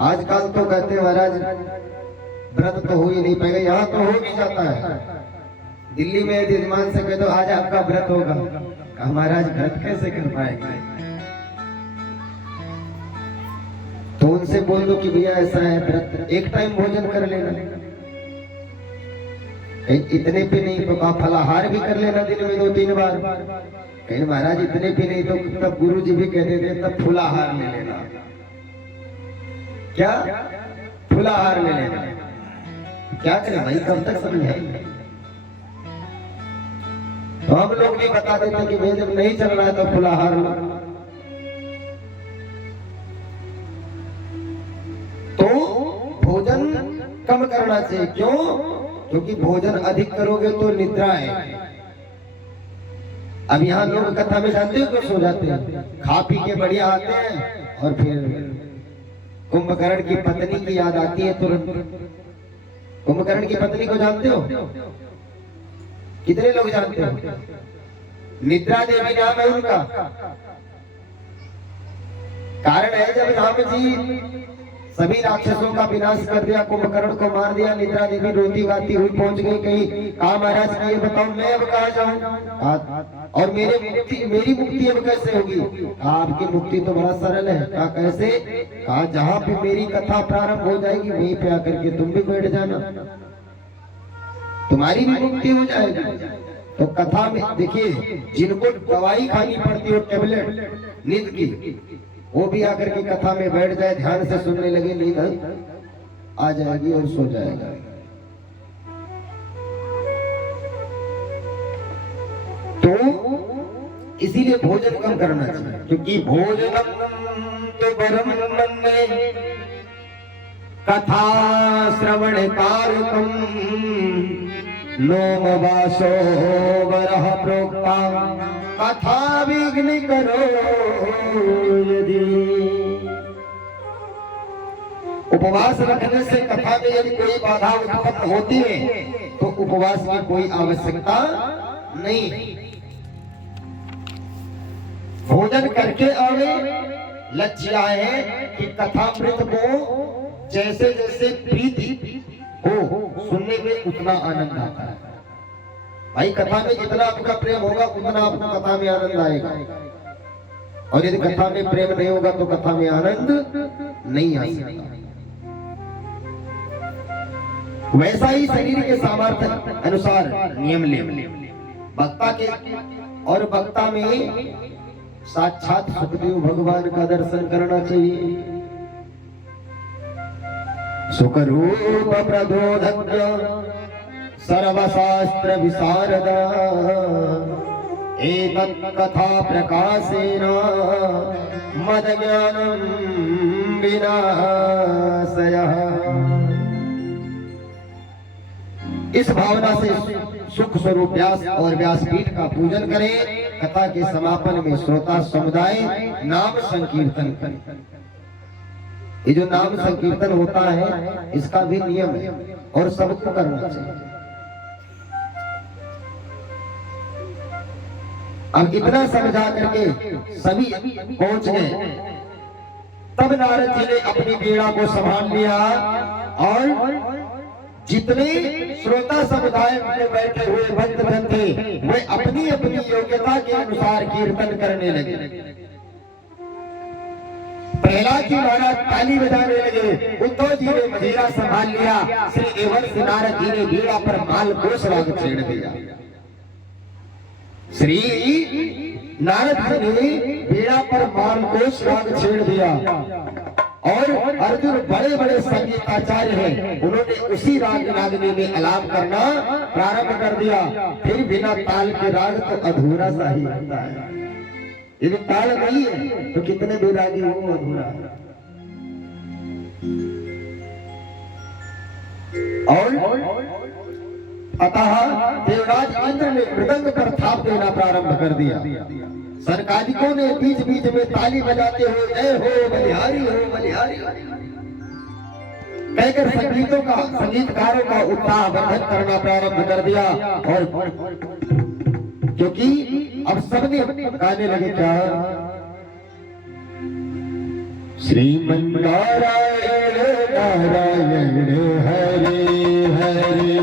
आजकल तो कहते हैं महाराज व्रत तो हो ही नहीं पाएगा, यहाँ तो हो भी जाता है। दिल्ली में यजमान से कह दो आज आपका व्रत होगा, महाराज व्रत कैसे कर पाएंगे। तो उनसे बोल दो कि भैया ऐसा है व्रत, एक टाइम भोजन कर लेना, इतने पे नहीं तो आप फलाहार भी कर लेना दिन में 2-3 बार। कहीं महाराज इतने पे नहीं तो तब गुरु जी भी कहते थे तब फुलाहार ले लेना। क्या फुलाहार ले लेना? क्या करें भाई, कब तक समझाएंगे? तो हम लोग भी बता देते कि भाई जब नहीं चल रहा है तो फुलाहार लो। तो भोजन कम करना चाहिए। क्यों? क्योंकि भोजन अधिक करोगे तो निद्रा है। अब यहाँ लोग कथा में जानते हो क्यों सो जाते हैं? खा पी के बढ़िया आते हैं और फिर कुंभकर्ण की पत्नी की याद आती है तुरंत। कुंभकर्ण की पत्नी को जानते हो? कितने लोग जानते हो? निद्रा देवी नाम है उनका। कारण है जब राम जी सभी राक्षसों का विनाश कर दिया, कुंभकर्ण को मार दिया, निद्रा देवी रोती गाती हुई पहुंच गई कहीं। कहा महाराज की ये बताओ मैं अब कहाँ जाऊं और मेरी मुक्ति अब कैसे होगी? आपकी मुक्ति तो बड़ा सरल है। कहा कैसे? कहा जहाँ पे मेरी कथा प्रारंभ हो जाएगी वहीं पे आकर के तुम भी बैठ जाना, तुम्हारी भी मुक्ति हो जाएगी। तो कथा में देखिए, जिनको दवाई खानी पड़ती हो टेबलेट नींद की, वो भी आकर के कथा में बैठ जाए, ध्यान से सुनने लगे, नींद आ जाएगी और सो जाएगा। तो इसीलिए भोजन कम करना चाहिए, क्योंकि भोजनम तो परम मन्ये कथा श्रवण कारकम लोम वासो वरह प्रोक्ता कथा विघ्न करो यदि। उपवास रखने से कथा में यदि कोई बाधा उत्पन्न होती है तो उपवास की कोई आवश्यकता नहीं। भोजन करके आवे, लक्ष्य है कि कथामृत को जैसे जैसे प्रीति हो सुनने में उतना आनंद आता है। भाई कथा में जितना आपका प्रेम होगा उतना आपको कथा में आनंद आएगा, और यदि कथा में प्रेम नहीं होगा तो कथा में आनंद नहीं आ सकता। वैसा ही शरीर के सामर्थ्य अनुसार नियम ले। वक्ता के और वक्ता में साक्षात सुखदेव भगवान का दर्शन करना चाहिए। सुखरूप प्रबोधज्ञ सर्वशास्त्र विशारद एतत् कथा प्रकाशेन मद ज्ञानं विनाशयः। इस भावना से सुख स्वरूप व्यास और व्यासपीठ का पूजन करें। कथा के समापन में श्रोता समुदाय नाम संकीर्तन करें। ये जो नाम संकीर्तन होता है इसका भी नियम है और सबको करना चाहिए। अब इतना समझा करके सभी पहुंच गए, तब नारद जी ने अपनी वीणा को संभाल लिया और जितने श्रोता समुदाय में बैठे हुए भक्तजन थे वे अपनी अपनी योग्यता के अनुसार कीर्तन करने लगे। प्रहलाद जी महाराज ताली बजाने लगे, उद्धव जी ने मजीरा संभाल लिया, श्री देवर्ष नारद जी ने वीणा पर माल घोष राग छेड़ दिया। श्री नारद जी ने वीणा पर माल घोष राग छेड़ दिया और अर्जुन बड़े बड़े संगीताचार्य हैं, उन्होंने उसी राग रागनी में आलाप करना प्रारंभ कर दिया। फिर बिना ताल के राग तो अधूरा सा ही रहता है। यदि ताल नहीं है तो कितने भी रागी हो अधूरा है। और अतः देवराज इंद्र ने मृदंग पर थाप देना प्रारंभ कर दिया। सरकारिकों ने बीच बीच में ताली बजाते हुए जय हो बलिहारी कहकर संगीतकारों का उत्साहवर्धन करना प्रारंभ कर दिया। और क्योंकि अब सबने गाने लगे क्या, श्रीमन्नारायण नारायण हरे हरे, हरे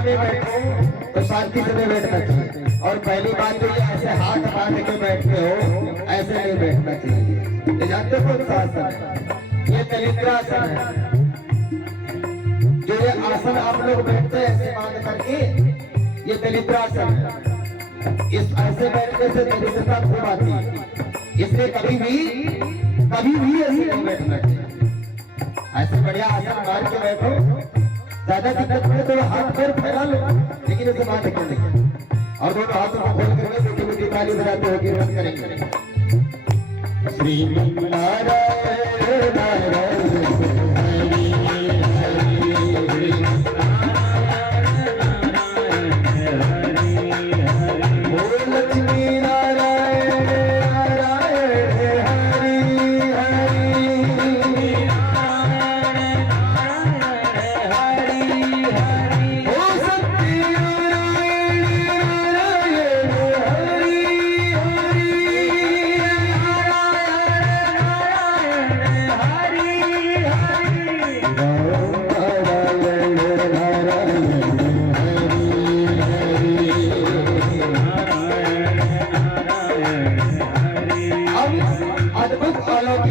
सभा में बैठो तो शांति से बैठना चाहिए। और पहली बात तो ये ऐसे हाथ बांध के बैठते हो, ऐसे नहीं बैठना चाहिए। ये जानते हो कौन सा आसन है? ये दलिद्रासन है। जो ये आसन आप लोग बैठते हैं ऐसे बांध करके, ये दलिद्रासन है। इस ऐसे बैठने से दरिद्रता खूब आती है, इसलिए कभी भी ऐसे नहीं बैठना चाहिए। ऐसे बढ़िया आसन मार के बैठो, ज्यादा दिक्कत में तो हाथ पैर फैला लो, लेकिन इसे बात क्या नहीं। और दोनों हाथों को खोल करके मीठी मीठी ताली बजाते हुए कीर्तन करेंगे। श्री नारायण नारायण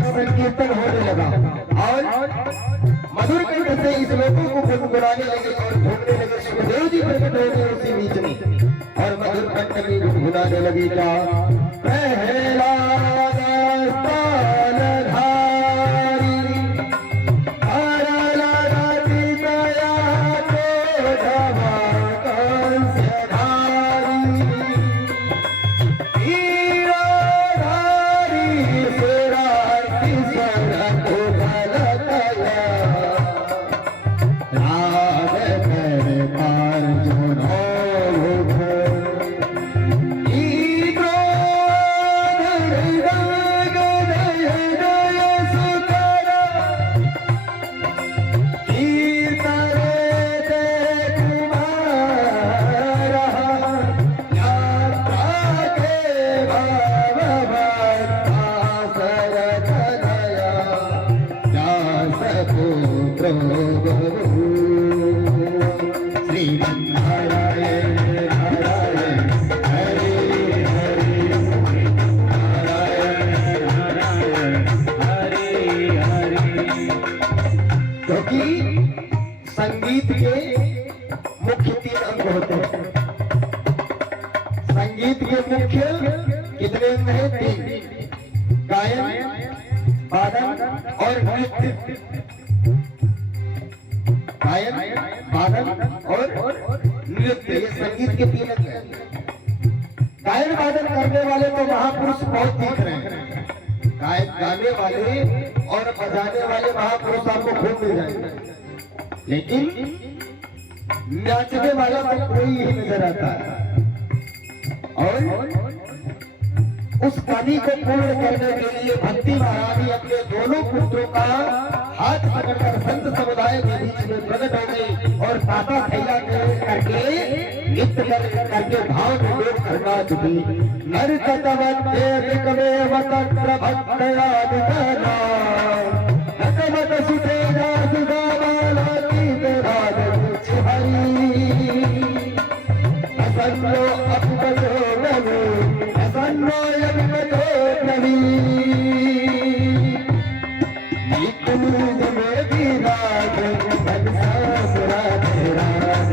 संकीर्तन होने लगा और मधुर कंठ से इस लोगों को गुनगुनाने लगे और घूमने लगे। सुखदेव जी प्रकट हो गए उसी बीच में और मधुर कंठ में गुनगुनाने लगे। क्या संगीत के मुख्य 3 अंग होते हैं। संगीत के मुख्य कितने अंग हैं? 3। गायन, वादन और नृत्य। गायन, वादन और नृत्य, ये संगीत के 3 अंग हैं। गायन वादन करने वाले तो महापुरुष बहुत दिख रहे हैं। गाने वाले और बजाने वाले महापुरुष आपको खूब मिल जाएंगे, लेकिन नाचने वाला तो कोई ही नजर आता है। और उस कमी को पूर्ण करने के लिए भक्ति महारानी अपने दोनों पुत्रों का हाथ पकड़कर संत समुदाय के बीच में प्रकट हो गई और पापा खैया करके नृत्य करके भाव में लोग करना जुटी। नर कतवत्ते विकमेव तत्र भक्तयादितना नकमत सुतेजा सुदामाला असन्नो अपगतो नमो असन्नो अपगतो नमी निकुंज में विराज भगसा सुरा तेरा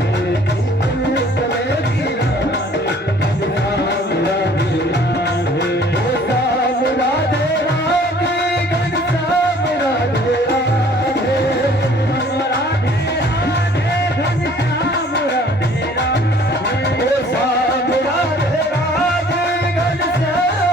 निकुंज में विराज भगसा सुरा तेरा ओ सामुरा तेरा भगसा सुरा तेरा घनश्याम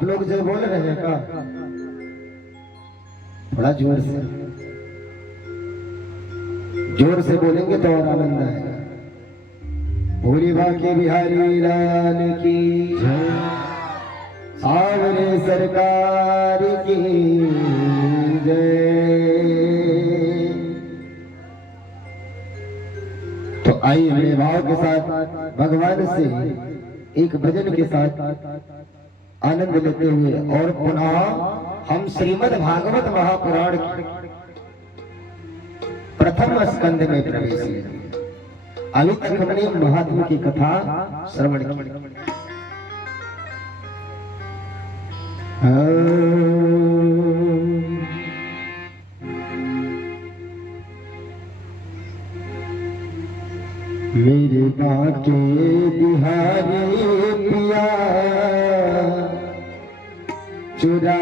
आप लोग जो बोल रहे हैं का थोड़ा जोर से बोलेंगे तो और आनंद आएगा। भोली बाके बिहारी लाल की जय, सावरे सरकार की जय। तो आइए मेरे भाव के साथ भगवान से एक भजन के साथ आनंद लेते हुए और पुनः हम श्रीमद् भागवत महापुराण की प्रथम स्कंद में प्रवेश किया। अभी तक हमने महात्मा की कथा श्रवण की। मेरे बाके बिहारी पिया चुरा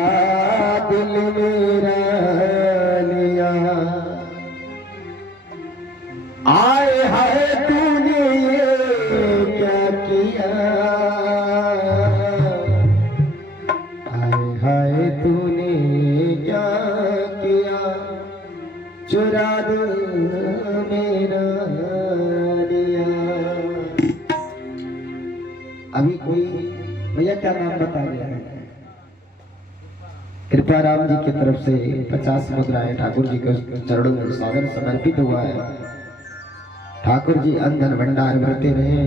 दिल मेरा लिया। आए हाय तूने ये क्या किया, आए हाय तूने क्या किया, चुरा दिल मेरा लिया। अभी कोई भैया क्या नाम बता गया है? कृपा राम जी की तरफ से 50 मुद्राएं ठाकुर जी के चरणों में सादर समर्पित हुआ है। ठाकुर जी अंधन भंडार भरते रहे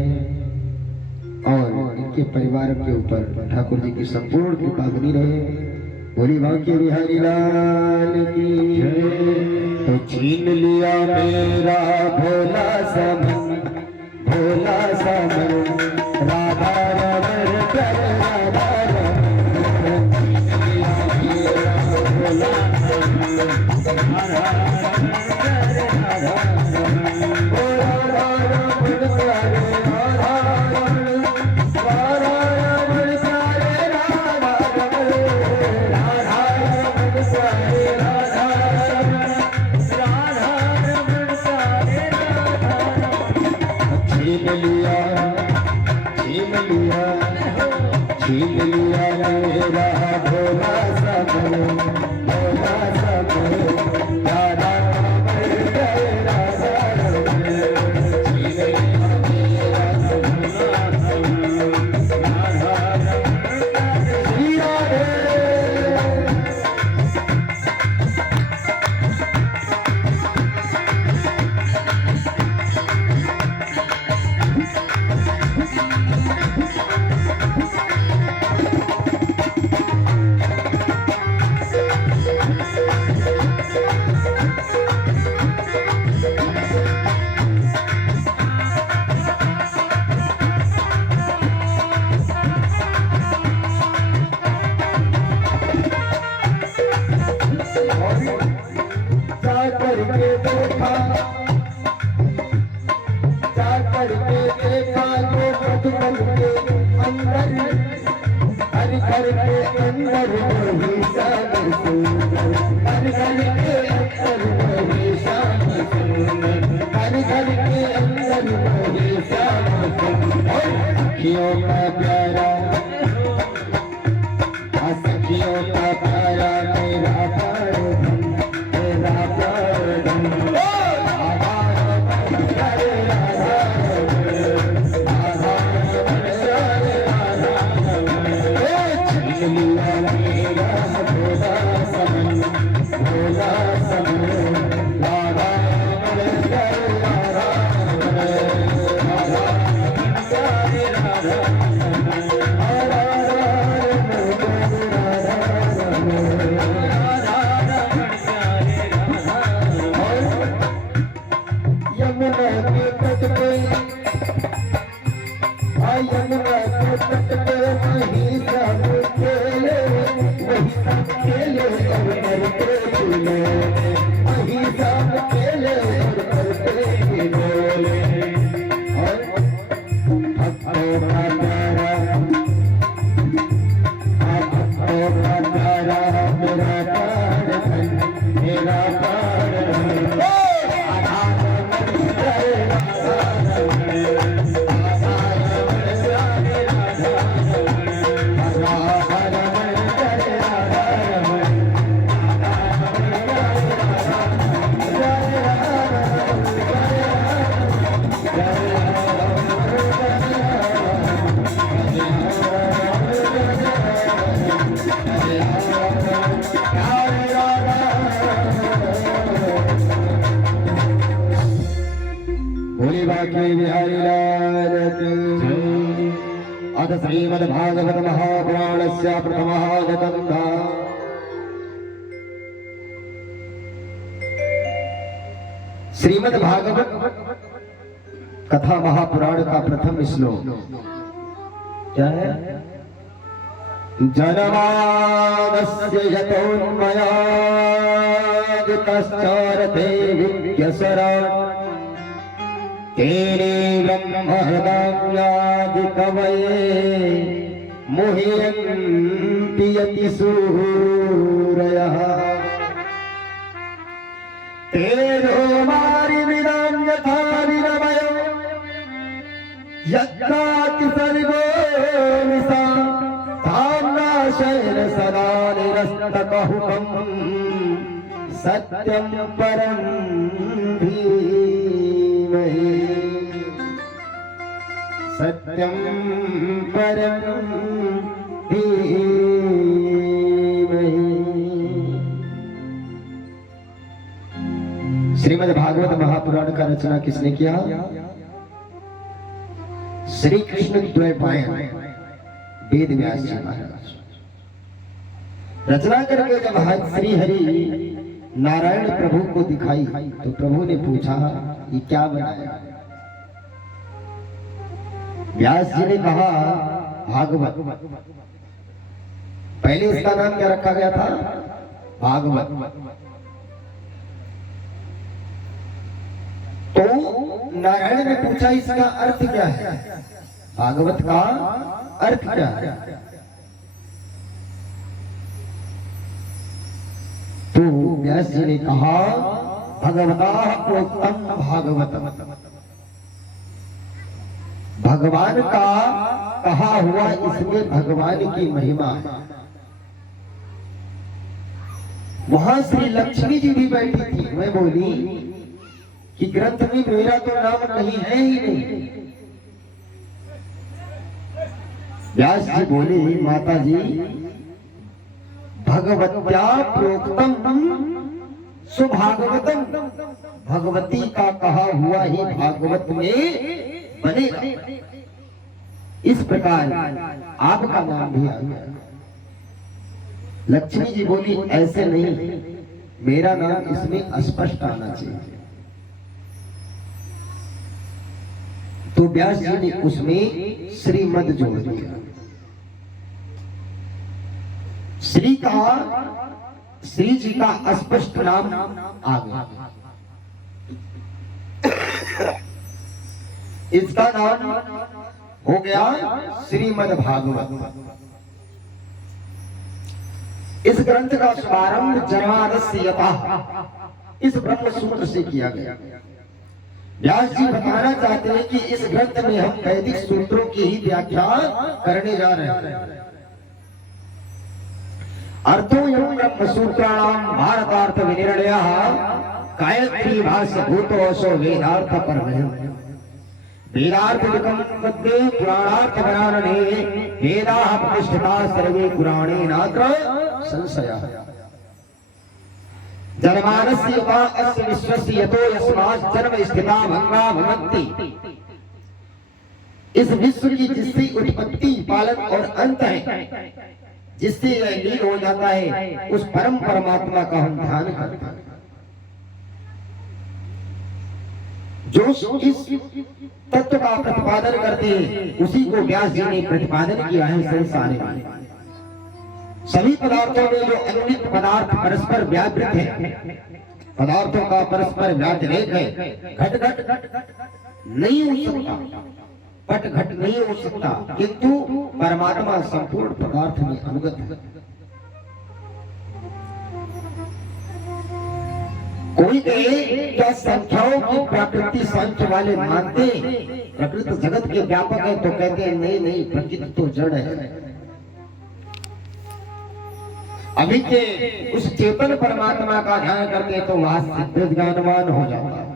और इनके परिवार के ऊपर ठाकुर जी की संपूर्ण कृपा बनी रहे। भोली बाके बिहारी लाल की जय। तो छीन लिया मेरा भोला सा मन, भोला सा मन, राधा रमण कर राधा रमण। भोला सा मन, छीन लिया मेरा भोला सा मन, भोला सा मन, राधा रमण कर राधा रमण। छीन लिया मेरा भोला सा मन, राधा रमण लिया रे। सखियों का प्यारा, सखियों का प्यारा मेरा पारधन, मेरा पारधन। भोले बाकी बिहारी लाल की जय। अथ श्रीमद्भागवत महापुराणस्य प्रथमः स्कन्धः। श्रीमद्भागवत कथा महापुराण का प्रथम श्लोक क्या है? जनमानस्य यतोन्मयादितश्चारते विद्यसराट् तेने ब्रह्महृदाम्यादिकवये मुह्यन्ति यतिसूरयः तेजो मारिविदां यथा विरमयो यत्राति सर्गो निशा धाम्नाशयन सदा निरस्तकहुकम् सत्यं परं धीमहि सत्यं परं धीमहि। श्रीमद् भागवत महापुराण का रचना किसने किया? श्री कृष्ण द्वैपायन वेद व्यास जी महाराज। रचना करके जब श्री हरि नारायण प्रभु को दिखाई तो प्रभु ने पूछा ये क्या बनाया? व्यास जी ने कहा भागवत। पहले इसका नाम क्या रखा गया था? भागवत। तो नारायण ने पूछा इसका अर्थ क्या है? भागवत का अर्थ क्या है? तो व्यास जी ने कहा भगवता प्रोक्तम भागवतम। भगवान का कहा हुआ, इसमें भगवान की महिमा है। वहां श्री लक्ष्मी जी भी बैठी थी। मैं बोली कि ग्रंथ में मेरा तो नाम कहीं है ही नहीं। व्यास जी बोले माता जी भगवत्या प्रोक्तम सुभागवतम। भगवती का कहा हुआ ही भागवत में बनेगा। इस प्रकार आपका नाम भी आ गया। लक्ष्मी जी बोली ऐसे नहीं, मेरा नाम इसमें स्पष्ट आना चाहिए। तो व्यास जी ने उसमें श्रीमद जोड़ दिया। श्री का, श्री जी का स्पष्ट नाम आ गया। इसका नाम हो गया श्रीमद् भागवत। इस ग्रंथ का शुभारंभ जन्मादस्य यथा इस ब्रह्म सूत्र से किया गया। व्यास जी बताना चाहते हैं कि इस ग्रंथ में हम वैदिक सूत्रों की ही व्याख्या करने जा रहे हैं। अर्थो यं ब्रह्म सूत्राणाम भारतार्थ विनिर्णयः गायत्री भाष्य भूतोऽसो वेदार्थ परमः। वेदार्थ विकम्पते पुराणार्थ वरानने वेदाः प्रतिष्ठिताः सर्वे पुराणे नात्र संशयः। जनमानस्य वा अस्य विश्वस्य यतो यस्मात् जन्म स्थिता भंगा भवन्ति। इस विश्व की जिससे उत्पत्ति पालन और अंत है, जिससे यह लीन हो जाता है, उस परम परमात्मा का हम ध्यान करते हैं। जो इस तत्व का प्रतिपादन करते हैं उसी को व्यास जी ने प्रतिपादन किया है संसार में। सभी पदार्थों में जो अन्वित पदार्थ परस्पर व्यापृत है, पदार्थों का परस्पर व्यातिरेक है। घट घट नहीं हो सकता, पट घट नहीं हो सकता, किंतु परमात्मा संपूर्ण पदार्थ में अनुगत है। कोई कहे क्या संख्याओं की प्रकृति संख्या वाले मानते प्रकृति जगत के व्यापक है, तो कहते हैं नहीं नहीं प्रकृति तो जड़ है। अभी के उस चेतन परमात्मा का ध्यान करते तो वह सिद्ध ज्ञानवान हो जाता है।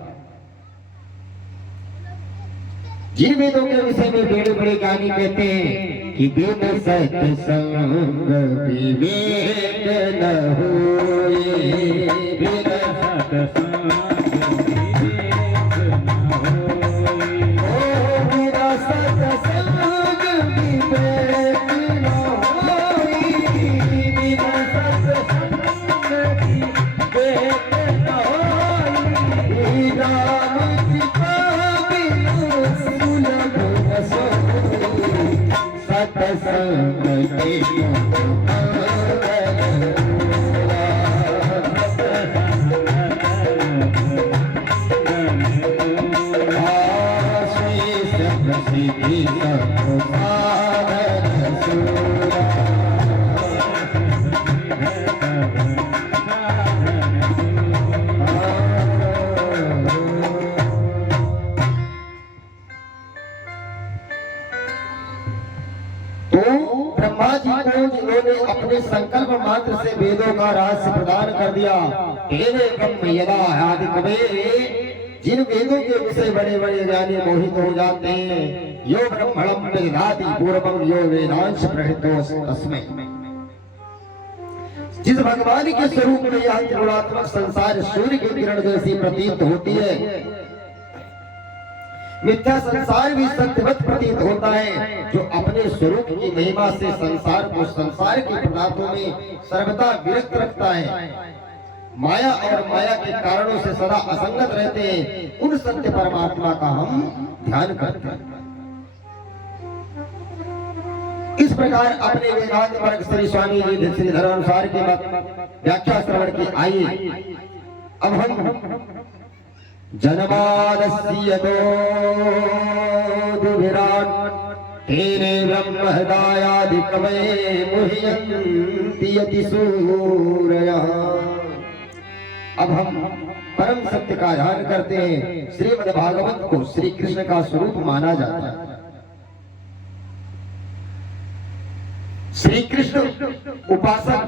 जिन वेदों के विषय में बड़े बड़े ज्ञानी कहते हैं कि बिन सत्संग विवेक न होए, बिन सत्संग विवेक न होए, ओ बिन सत्संग विवेक न होए, बिन सत्संग विवेक न होए, राम कृपा बिनु सुलभ न सोए, सत्संग के सिद्धि ब्रह्मा जी को जिन्होंने अपने संकल्प मात्र से वेदों का रहस्य प्रदान कर दिया, तेरे ब्रह्म यदा आदि कवे, जिन वेदों के विषय बड़े बड़े ज्ञानी मोहित हो जाते हैं, यो ब्रह्मणं विदधाति पूर्वं यो वेदांश प्रहितो तस्मै। जिस भगवान के स्वरूप में यह त्रिगुणात्मक संसार सूर्य की किरण जैसी प्रतीत होती है, मिथ्या संसार भी सत्यवत प्रतीत होता है, जो अपने स्वरूप की महिमा से संसार को संसार के पदार्थों में सर्वदा विरक्त रखता है, माया और माया के कारणों से सदा असंगत रहते हैं, उन सत्य परमात्मा का हम ध्यान करते हैं। इस प्रकार अपने वेदांत वर्ग श्री स्वामी जी श्री धर्मानुसार के व्याख्या श्रवण की आइए। अब हम जनमानस्य विराट तेरे ब्रह्म हृदयादि कवये मुह्यन्ति यति सूरया। अब हम परम सत्य का ध्यान करते हैं। श्रीमद् भागवत को श्री कृष्ण का स्वरूप माना जाता है। श्री कृष्ण उपासक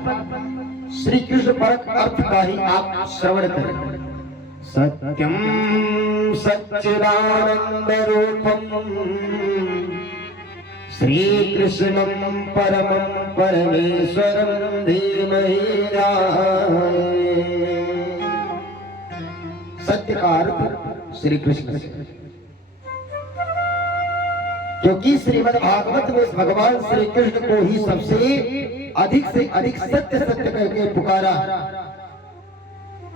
श्री कृष्ण परक अर्थ का ही आप श्रवण करें। सत्यम सच्चिदानंद रूपम श्री कृष्णं परमं परमेश्वरं धीमहि सत्य का अर्थ श्री कृष्ण, क्योंकि श्रीमद् भागवत में भगवान श्री कृष्ण को ही सबसे अधिक से अधिक सत्य सत्य करके पुकारा।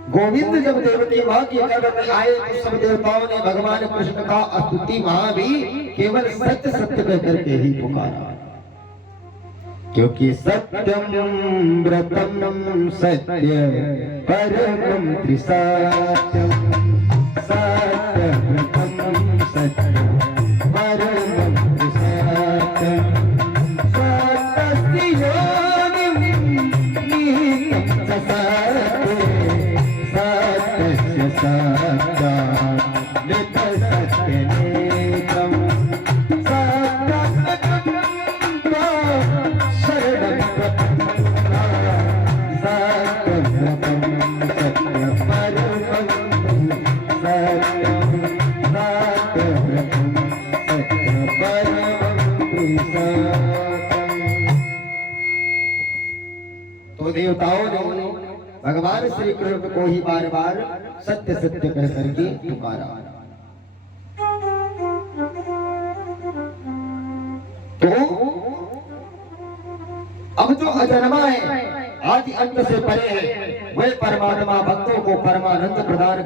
गोविंद जब देवती मां की गर्भ में आए तो सब देवताओं ने भगवान कृष्ण का स्तुति मां भी केवल सत्य सत्य कह करके ही पुकारा, क्योंकि सत्यम व्रतम सत्य परमं त्रिसत्यम, सत्य व्रतम सत्य परमं त्रिसत्यम, सत्यस्य योनिं निहितं सत्य, सत्यस्य सत्यात् नित सत्यनेकम्, तो देवताओं ने भगवान श्री कृष्ण को ही बार बार सत्य सत्य कह करके पुकारा। तो अब जो अजन्मा है, आदि अंत से परे है, वह परमात्मा भक्तों को परमानंद प्रदान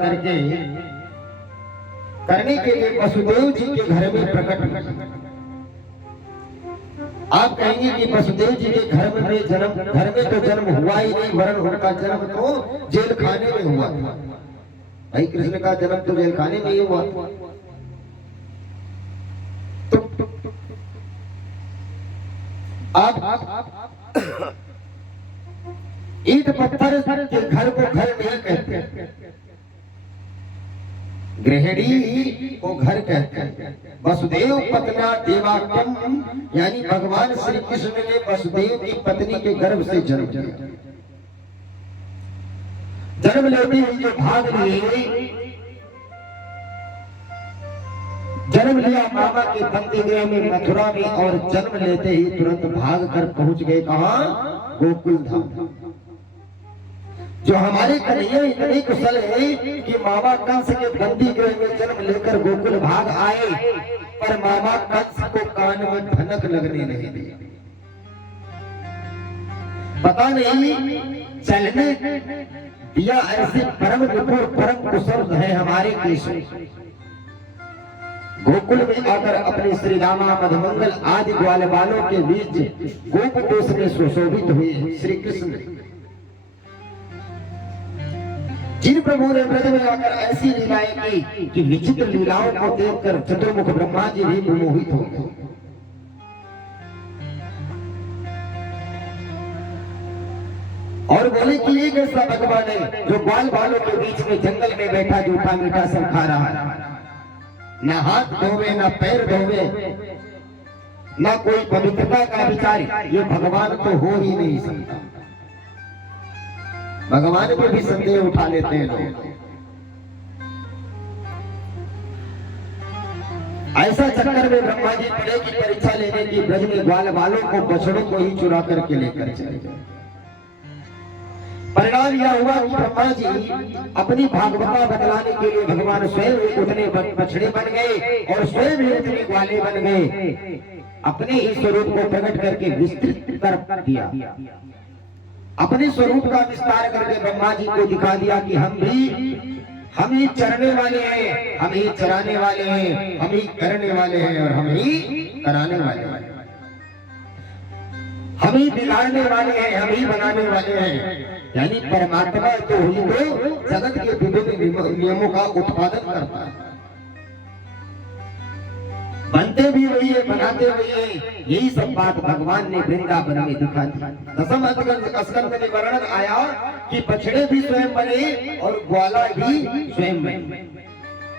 करने के लिए वसुदेव जी के घर में प्रकट। आप कहेंगे कि वसुदेव जी के घर में तो जन्म हुआ ही नहीं, वरन उनका जन्म तो जेल खाने में हुआ था। भाई कृष्ण का जन्म तो जेल खाने में ही हुआ। तो आप ईंट पत्थर के घर को घर नहीं कहते, गृहिणी को घर कहते हैं। वसुदेव पत्न्या देवाक्यम, यानी भगवान श्री कृष्ण ने वसुदेव की पत्नी के गर्भ से जन्म लिया। जन्म लेते ही जो भाग लिए जन्म लिया मामा के बंदी गृह में मथुरा में, और जन्म लेते ही तुरंत भाग कर पहुंच गए कहां? गोकुल धाम। जो हमारे कन्हैया इतने कुशल है कि मामा कंस के बंदी गृह में जन्म लेकर गोकुल भाग आए, पर मामा कंस को कान में भनक लगने नहीं दी। पता नहीं चलने दिया ऐसे परम विपुल परम कुशल है हमारे केशव। गोकुल में आकर अपने श्री रामा मधुमंगल आदि ग्वाल बालों के बीच गोप कोष में सुशोभित हुए श्री कृष्ण, जिन प्रभु ने ब्रज में आकर ऐसी लीलाएं की कि विचित्र लीलाओं को देखकर चतुर्मुख ब्रह्मा जी भी मोहित हो गए। और बोले कि एक ऐसा भगवान है जो ग्वाल बालों के बीच में जंगल में बैठा जूठा मीठा सब खा रहा है, ना हाथ धोवे ना पैर धोवे, ना कोई पवित्रता का विचार, ये भगवान तो हो ही नहीं सकता। भगवान पे भी संदेह उठा लेते हैं लोग। ऐसा चक्कर में ब्रह्मा जी पड़े की परीक्षा लेने की ब्रज में ग्वाल बालों को बछड़ों को ही चुरा करके लेकर चले गए। परिणाम यह हुआ कि ब्रह्मा जी अपनी भागवता बतलाने के लिए भगवान स्वयं उतने बछड़े बन गए और स्वयं ही उतने ग्वाले बन गए। अपने ही स्वरूप को प्रकट करके विस्तृत कर दिया, अपने स्वरूप का विस्तार करके ब्रह्मा जी को दिखा दिया कि हम ही चरने वाले हैं, हम ही चराने वाले हैं, हम ही करने वाले हैं और हम ही कराने वाले हैं, हम ही बिगाड़ने वाले हैं, हम ही बनाने वाले हैं। यानी परमात्मा तो ही तो जगत के विभिन्न नियमों का उत्पादन करता है। बनते भी वही है, बनाते वही है। यही सब बात भगवान ने वृंदावन में दिखा दी। दसम स्कंद में वर्णन आया कि बछड़े भी स्वयं बने और ग्वाला भी स्वयं बने,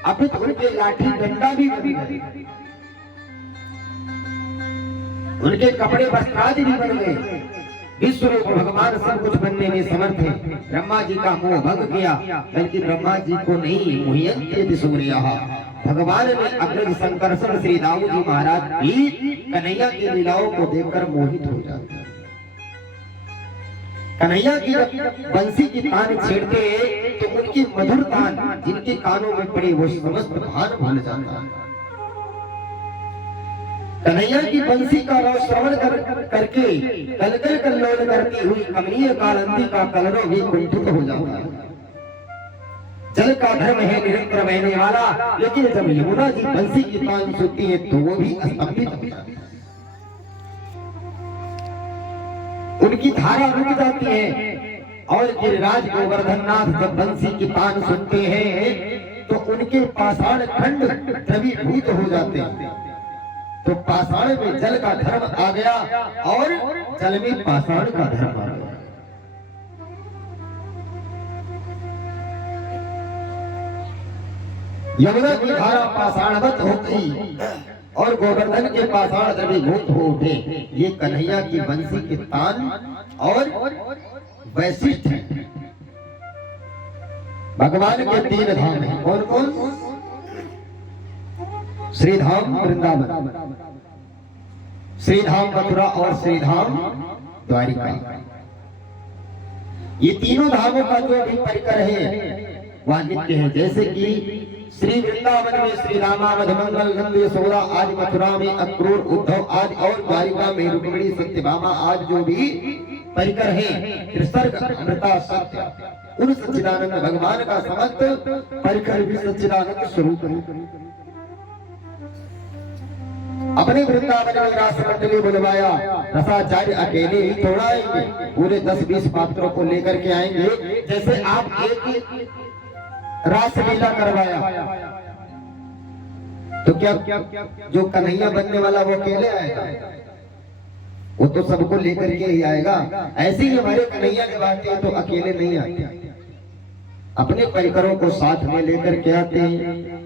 अब उनके लाठी डंडा भी बने, उनके कपड़े वस्त्रादि भी बन गए। विश्व रूप भगवान सब कुछ बनने में समर्थ है। ब्रह्मा जी का मोह भंग किया, बल्कि ब्रह्मा जी को नहीं मोहियंते सूर्य, भगवान ने अग्रज संकर्षण श्री दाऊ जी महाराज भी कन्हैया की लीलाओं को देखकर मोहित हो जाते हैं। कन्हैया की जब बंसी की तान छेड़ते तो उनकी मधुर तान जिनके कानों में पड़ी वो समस्त भान भूल जाता है। कन्हैया की बंसी का रस श्रवण करके कलकल कल्लोल करती हुई कमनीय कालंदी का कलरव भी कुंठित हो जाता है। जल का धर्म है निरंतर बहने वाला, लेकिन जब यमुना जी बंसी की तान सुनती है तो वो भी स्तंभित होता है, उनकी धारा रुक जाती है। और गिरिराज गोवर्धन नाथ जब बंसी की तान सुनते हैं तो उनके पाषाण खंड द्रवीभूत हो जाते हैं। तो पाषाण में जल का धर्म आ गया और जल में पाषाण का धर्म आ गया। यमुना की धारा पाषाणवत हो गई और गोवर्धन के पाषाण द्रवीभूत हो उठे। ये कन्हैया की बंसी के तान और वैशिष्ट है। भगवान के 3 धाम है। कौन कौन? श्रीधाम वृंदावन, श्रीधाम मथुरा और श्रीधाम द्वारिका। ये तीनों धामों का जो भी परिकर है वह नित्य है। जैसे कि श्री वृंदावन में श्री रामा मधुमंगल नंद यशोदा आदि, मथुरा में अक्रूर उद्धव आदि और द्वारिका में रुक्मिणी सत्यभामा आदि जो भी परिकर है, त्रिसर्ग अमृता सत्य, उन सच्चिदानंद भगवान का समस्त परिकर भी सच्चिदानंद स्वरूप है। अपने वृंदावन में रास मंडली बुलवाया, रसाचार्य अकेले ही थोड़ा आएंगे, पूरे 10-20 पात्रों को लेकर के आएंगे। जैसे आप एक रास लीला करवाया तो क्या जो कन्हैया बनने वाला वो अकेले आएगा? वो तो सबको लेकर के ही आएगा। ऐसे ही हमारे कन्हैया जब आते हैं तो अकेले नहीं आते, अपने परिकरों को साथ में लेकर के आते हैं।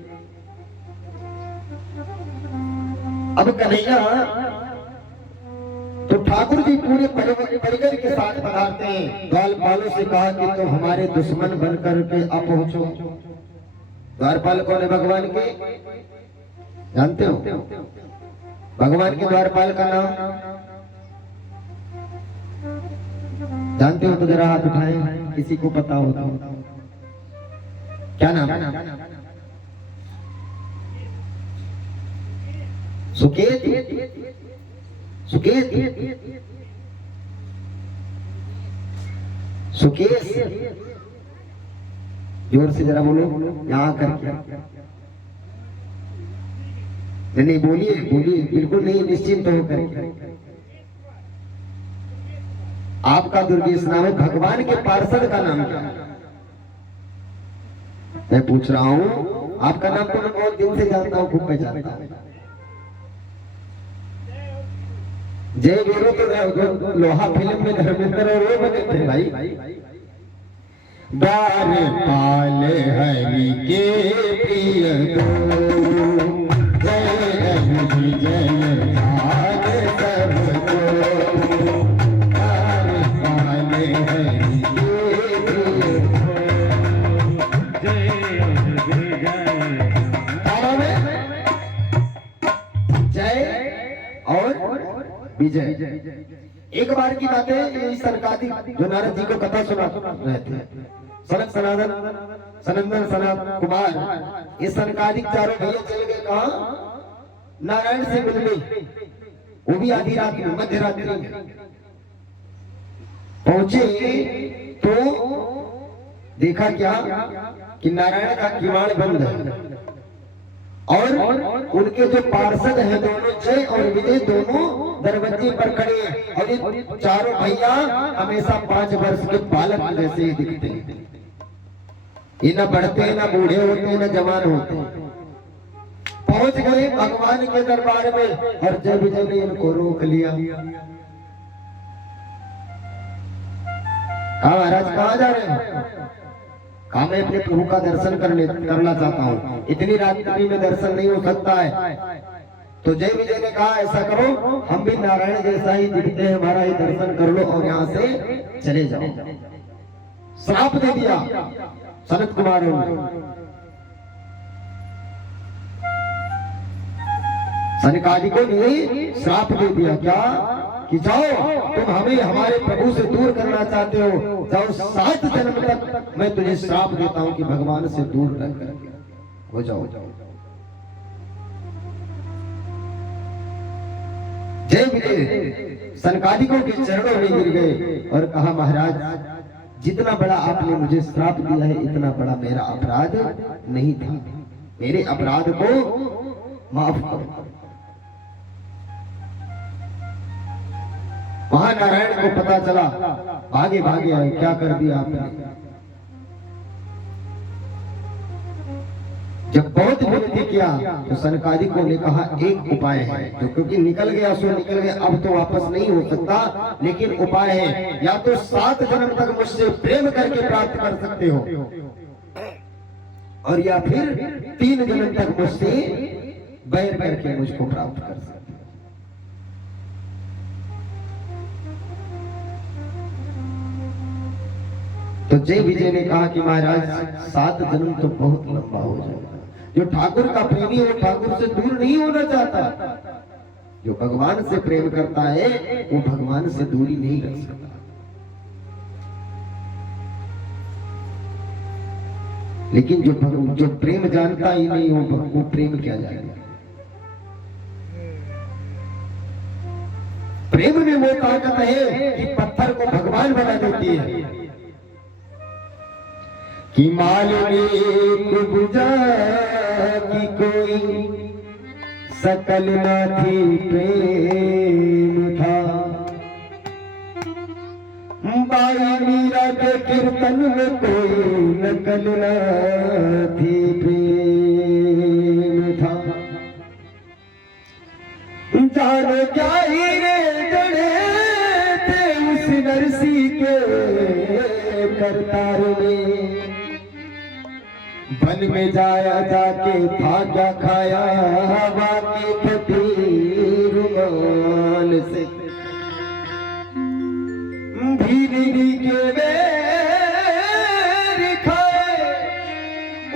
अब कन्हैया तो ठाकुर जी पूरे परिकर के साथ पधारते हैं। द्वारपालों से कहा कि तो हमारे दुश्मन बनकर के आप पहुंचो। द्वारपाल कौन है? भगवान के जानते हो भगवान के द्वारपाल का नाम जानते हो तो जरा हाथ उठाएं, किसी को पता हो तो। क्या नाम? सुकेत। सुकेत सुकेश, जोर से जरा बोलो, यहाँ करके। नहीं बोलिए बोलिए, बिल्कुल नहीं, निश्चिंत होकर। आपका दुर्गेश नाम है, भगवान के पार्षद का नाम क्या है? मैं पूछ रहा हूँ, आपका नाम तो मैं बहुत दिन से जानता हूँ, खूब पहचानता हूँ। जय वीरो तो लोहा फिल्म में धर्मेंद्र और वो बने थे भाई। द्वारपाल हरि के प्रिय दो, जय हरि जय भाग सबको। द्वारपाल हरि के प्रिय दो, जय हरि जय और विजय। एक बार की बात है, सनकादिक जो नारद जी को कथा सुना रहे थे, सनक सनंदन सनत कुमार, ये सनकादिक चारों भैया चल गए कहा? नारायण से मिलने, वो भी आधी रात में, मध्य रात्रि में पहुंचे तो देखा क्या कि नारायण का किवाड़ बंद है और उनके जो पार्षद हैं दोनों, जय और विजय, दोनों दरवाजे पर खड़े हैं। और ये चारों भैया हमेशा 5 वर्ष के बालक जैसे ही दिखते हैं, ये न बढ़ते हैं, न बूढ़े होते हैं, न जवान होते हैं। पहुंच गए भगवान के दरबार में और जय विजय ने इनको रोक लिया। कहा महाराज कहाँ जा रहे हैं? कहा मैं अपने प्रभु का दर्शन करना चाहता हूँ, इतनी रात्रि में दर्शन नहीं हो सकता है। तो जय विजय ने कहा ऐसा करो, हम भी नारायण जैसा ही दिखते हैं, हमारा ही दर्शन कर लो और यहाँ से चले जाओ। श्राप दे दिया सनत कुमार ने। सनकादिकों ने श्राप दे दिया क्या कि जाओ, तुम हमें हमारे प्रभु से दूर करना चाहते हो, जाओ 7 जन्म तक मैं तुझे श्राप देता हूं कि भगवान से दूर रहकर हो जाओ। जय विजय सनकादिकों के चरणों में गिर गए और कहा महाराज, जितना बड़ा आपने मुझे श्राप दिया है, इतना बड़ा मेरा अपराध नहीं था, मेरे अपराध को माफ करो। महानारायण को पता चला, भागे भागे आए, क्या कर दिया आपने? जब बहुत विनती किया तो सनकादिकों ने कहा एक उपाय है, तो क्योंकि निकल गया सो निकल गया, अब तो वापस नहीं हो सकता, लेकिन उपाय है, या तो 7 जन्म तक मुझसे प्रेम करके प्राप्त कर सकते हो, और या फिर 3 जन्म तक मुझसे बैर करके मुझको प्राप्त कर सकते हो। तो जय विजय ने कहा कि महाराज 7 जन्म तो बहुत लंबा हो जाएगा, जो ठाकुर का प्रेमी हो ठाकुर से दूर नहीं होना चाहता, जो भगवान से प्रेम करता है वो भगवान से दूरी नहीं रख सकता। लेकिन जो प्रेम जानता ही नहीं हो, वो प्रेम क्या जाएगा? प्रेम में वो ताकत है कि पत्थर को भगवान बना देती है कि मालिनी बुझा कि कोई सकल ना थी प्रेम था, बाई मीरा के कीर्तन में कोई नकल ना थी प्रेम था। जाने क्या हीरे जड़े थे उस नरसी के करतार में, वन में जाया जाके था क्या खाया बाकी फटी रुमाल से, भीगी के बेर खाए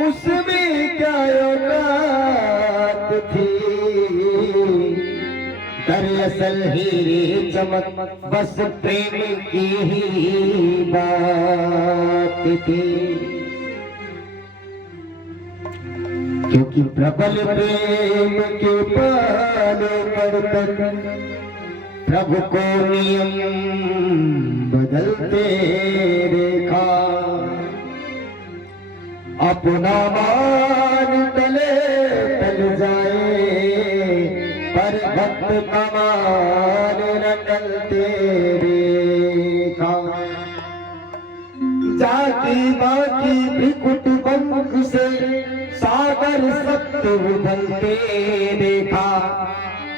उसमें क्या औकात थी, सल हीरे चमक बस प्रेम की ही बात थी। क्योंकि प्रबल प्रेम के पाले पड़कर प्रभु को नियम बदलते देखा। अपना मान टले टल जाए पर भक्त का मान न टलते देखा। जाति बाकी भी कुटुंब से सागर सत्य उबलते देखा।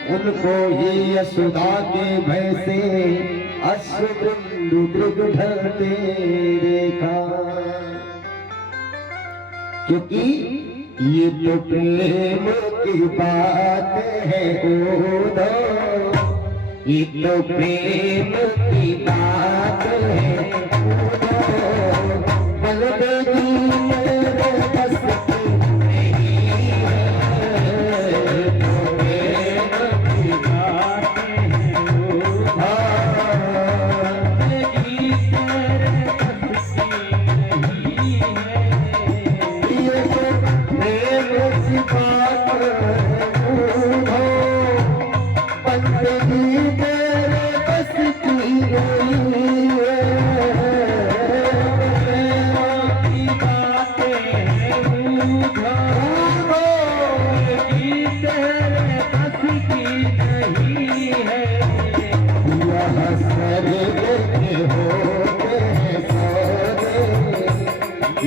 उनको ही यशोदा के भय से अश्रुबिंदु दृग ढलते देखा। क्योंकि ये तो प्रेम की बात है उदो, ये तो प्रेम की बात है उदो। बलदेवी मेरे बस की नहीं है, तो प्रेम की बात है उदो। बलदेवी मेरे बस की नहीं है, ये तो प्रेम की बात है उदो। बलदेवी मेरे बस की नहीं है,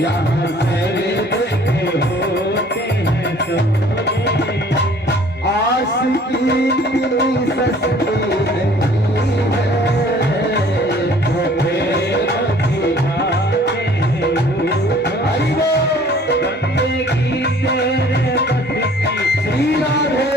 यहाँ से होते हैं सपने। आस की इतनी सस्ती नहीं है, तो प्रेम की बातें हैं वो। बंदगी तेरे बस की श्री राधे।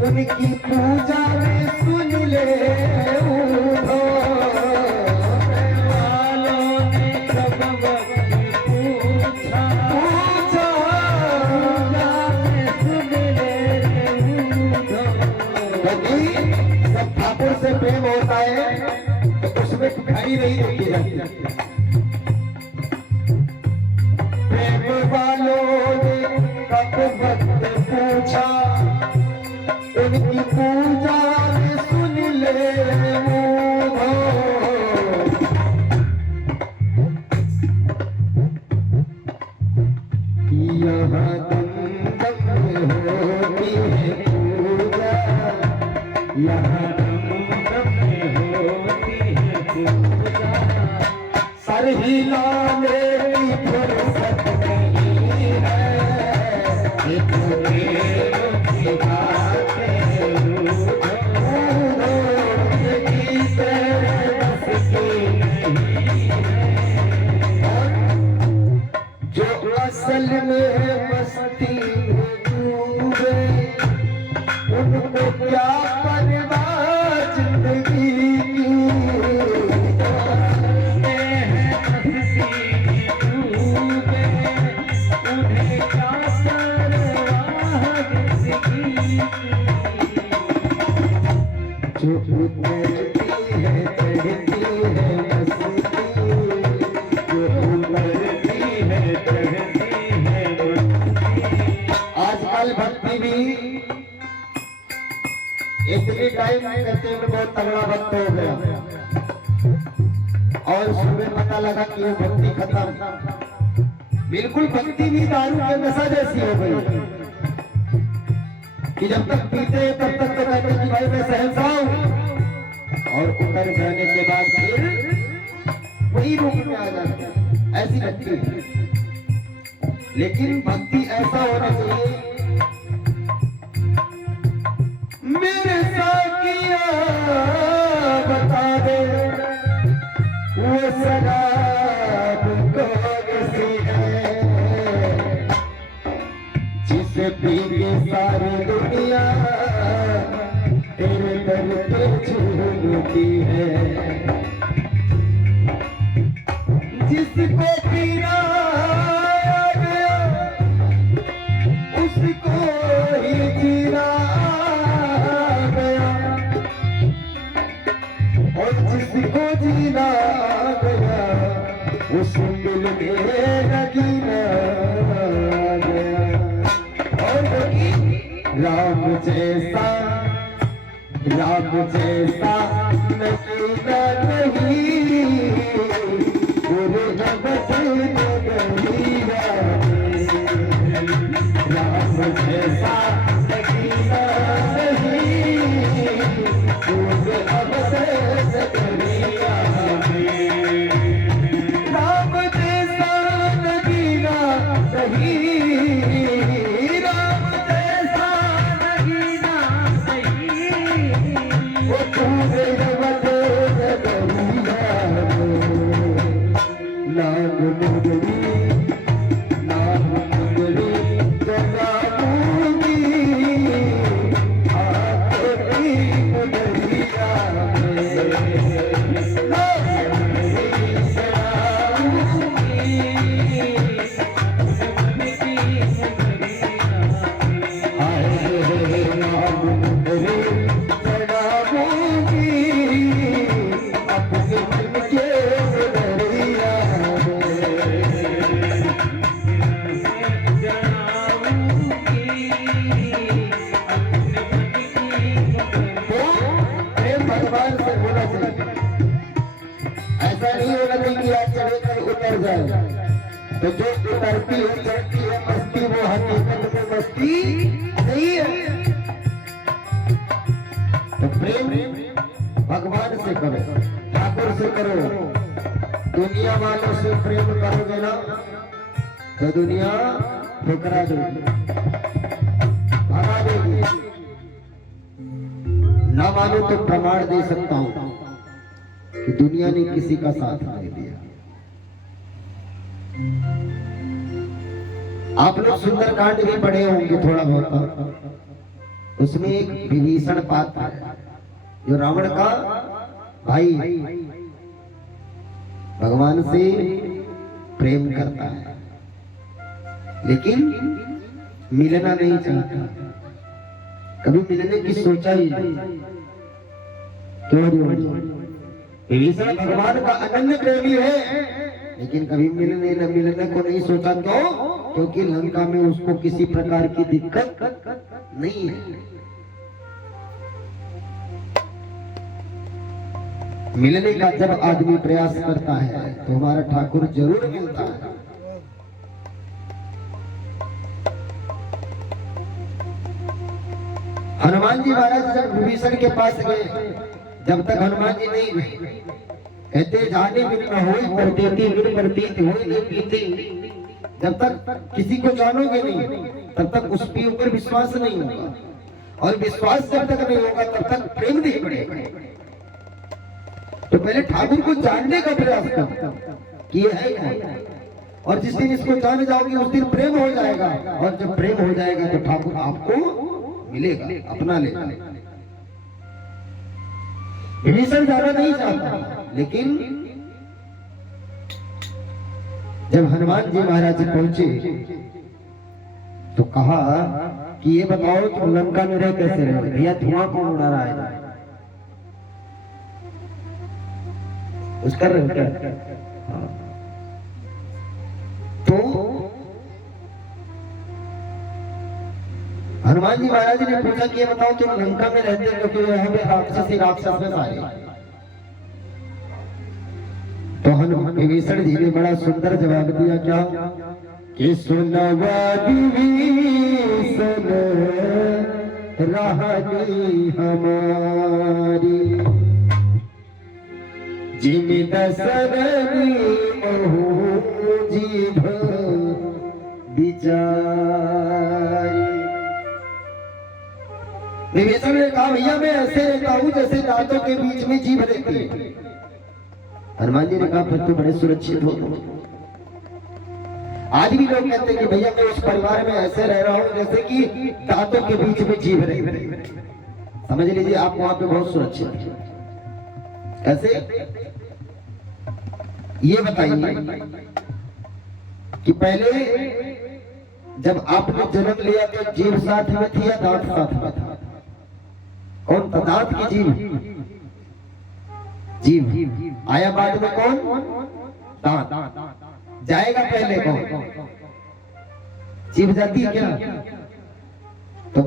उनकी पूजा में सुन ले उधो, वालों ने सब वक्त पूछा में सुन ले उधो। जब ठाकुर से प्रेम होता है तो उसमें खड़ी नहीं देखी जाती। प्रेम वालों ने कब वक्त पूछा, उनकी पूजा में सुन ले उधो। यहाँ दम दम होती है पूजा, यहाँ दम होती है पूजा। सर हिलाने की फुर्सत नहीं है, एक प्रेम की बात है उधो। ये तेरे बस की नहीं है, जो असल में मस्ती में डूबे उनको क्या परवाह जिंदगी की। उन्हें क्या परवाह जिंदगी की। जो उतरती है चढ़ती है मस्ती, जो उतरती है चढ़ती है मस्ती। आजकल भक्ति भी इतनी टाइम करते में बहुत तगड़ा भक्त हो गया, और सुबह पता लगा कि ये भक्ति खत्म। बिल्कुल भक्ति भी दारू के नशा जैसी हो गई कि जब तक पीते तब तक तो कहते कि भाई मैं सहनसा हूं, और उतर जाने के बाद फिर वही रूप में आ जाते हैं। ऐसी लगती है। लेकिन भक्ति ऐसा होना चाहिए मेरे साकिया बता दे वो शराब कौन सी है जिसे पी के सारी दुनिया तेरे दर पे झूमती है। जिसको पीना आ गया उसको ही जीना आ गया और जिसको जीना आ गया उसे मिलने लगीना आ गया। और राम जैसा नगीना नहीं पूरे जगत में गरीबा राम जैसा नगीना नहीं पूरे जगत में गरीबा राम जैसा नगीना नहीं राम जैसा नगीना नहीं वो पूरे जगत में गरीबा नाम मुगरी जगाऊंगी आपकी मुगरिया ऐसा नहीं होना चाहिए कि आप चढ़े कर उतर जाए। तो जो उतरती है चढ़ती है मस्ती वो हकीकत में मस्ती नहीं है। तो प्रेम भगवान से करो, ठाकुर से करो। दुनिया वालों से प्रेम करोगे ना तो दुनिया ठुकरा देगी, भगा देगी। ना मानो तो प्रमाण दे सकता हूं कि दुनिया ने किसी का साथ नहीं दिया। आप लोग सुंदरकांड भी पढ़े होंगे थोड़ा बहुत। उसमें एक विभीषण पात्र है जो रावण का भाई भगवान से प्रेम करता है लेकिन मिलना नहीं चाहता, कभी मिलने की सोचा ही नहीं। क्यों? विभीषण भगवान का अनन्य प्रेमी है लेकिन कभी मिलने को नहीं सोचा। क्यों? क्योंकि लंका में उसको किसी प्रकार की दिक्कत नहीं है। मिलने का जब आदमी प्रयास करता है तो हमारा ठाकुर जरूर मिलता है। हनुमान जी महाराज जब विभीषण के पास गए, जब तक हनुमान जी नहीं गए, कहते जाने बिन न होई प्रतीति बिन प्रतीत होई नहीं पीती। जब तक किसी को जानोगे नहीं तब तक उसके ऊपर विश्वास नहीं होगा, और विश्वास जब तक नहीं होगा तब तक प्रेम नहीं बढ़ेगा। तो पहले ठाकुर को जानने का प्रयास करो कि ये है क्या, और जिस दिन इसको जान जाओगे उस दिन प्रेम हो जाएगा, और जब प्रेम हो जाएगा तो ठाकुर आपको मिलेगा, अपना लेगा। विभीषण जाना नहीं चाहता लेकिन जब हनुमान जी महाराज पहुंचे तो कहा कि ये बताओ तुम लंका में रह कैसे रहे भैया, धुआं कौन उड़ा रहा है? उसका रहे क्या? तो हनुमान जी महाराज ने पूछा कि ये बताओ तुम लंका में रहते हो क्योंकि यहाँ पे राक्षस ही राक्षस में सारे। तो हनुमान विभीषण जी ने बड़ा सुंदर जवाब दिया, क्या कि सुनवा विभीषण रानी हमारी जिन दशरथी महु जीभ विचारी। विभीषण ने कहा भैया मैं ऐसे रहता हूँ जैसे दांतों के बीच में जीभ रहती है। हनुमान जी ने कहा फिर तो बड़े सुरक्षित हो। आज भी लोग कहते हैं कि भैया मैं उस परिवार में ऐसे रह रहा हूँ जैसे कि दांतों के बीच में जीभ रहती है। समझ लीजिए आप वहां पे बहुत सुरक्षित हैं। कैसे ये बताइए कि पहले जब आपने जन्म लिया तो जीभ साथ में थी या दांत साथ में था? कौन था दांत की जीभ? जीभ आया बाद में कौन? दांत। जाएगा पहले कौन? जीभ जाती है क्या? तो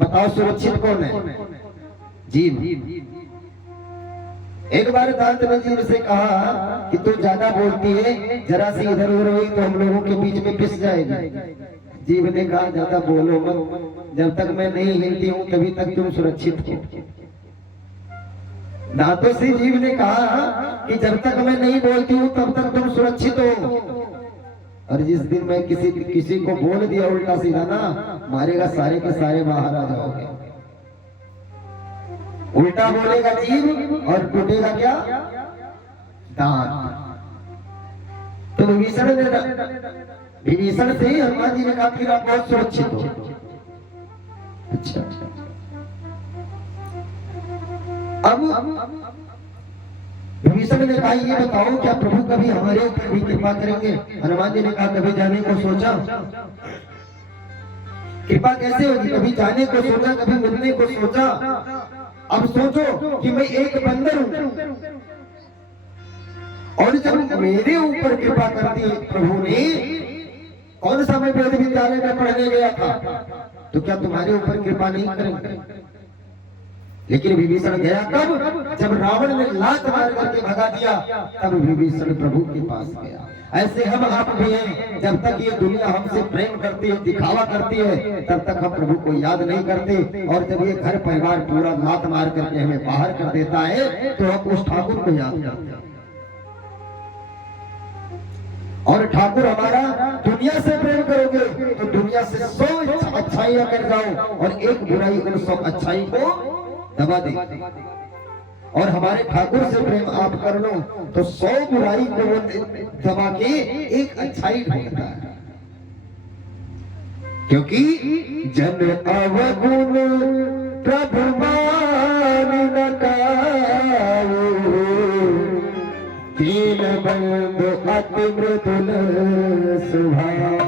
बताओ सुरक्षित कौन है? जीभ। एक बार दांत ने जीभ से कहा कि तू ज्यादा बोलती है, जरा सी इधर उधर हुई तो हम लोगों के बीच में पिस जाएगी। जीभ ने कहा ज्यादा बोलो मत, जब तक मैं नहीं हिलती हूँ तभी तक तुम सुरक्षित हो। दांतों से जीभ ने कहा कि जब तक मैं नहीं बोलती हूँ तब तक तुम सुरक्षित हो, और जिस दिन मैं किसी को बोल दिया उल्टा सीधा ना, मारेगा सारे के सारे बाहर आ जाओगे। उल्टा बोलेगा जीभ और टूटेगा क्या? दांत। तो विभीषण से ही हनुमान जी ने कहा कि आप बहुत सुरक्षित हो। अच्छा अब विभीषण ने कहा ये बताओ क्या प्रभु कभी हमारे ऊपर भी कृपा करेंगे? हनुमान जी ने कहा कभी जाने को सोचा? कृपा कैसे होगी? कभी जाने को सोचा, कभी मिलने को सोचा? अब सोचो कि मैं एक बंदर हूं, और जब मेरे ऊपर कृपा करती प्रभु ने, कौन सा मैं वेद विद्यालय में पढ़ने गया था, तो क्या तुम्हारे ऊपर कृपा नहीं करेंगे? लेकिन विभीषण गया कब? जब रावण ने लात मार करके भगा दिया, तब विभीषण प्रभु के पास गया। ऐसे हम आप भी हैं, जब तक ये दुनिया हमसे प्रेम करती है, दिखावा करती है, तब तक हम प्रभु को याद नहीं करते, और जब ये घर परिवार पूरा लात मार करके हमें बाहर कर देता है तो हम उस ठाकुर को याद करते हैं। और ठाकुर हमारा दुनिया से प्रेम करोगे तो दुनिया से 100 अच्छाइयां कर जाओ और एक बुराई उन 100 अच्छाई को दबा दे, और हमारे ठाकुर से प्रेम आप कर लो तो 100 बुराई को वो दबा के एक अच्छाई ढूंढता है। क्योंकि जन अवगुण प्रभु मान न काऊ, दीन बंधु अति मृदुल स्वभाव।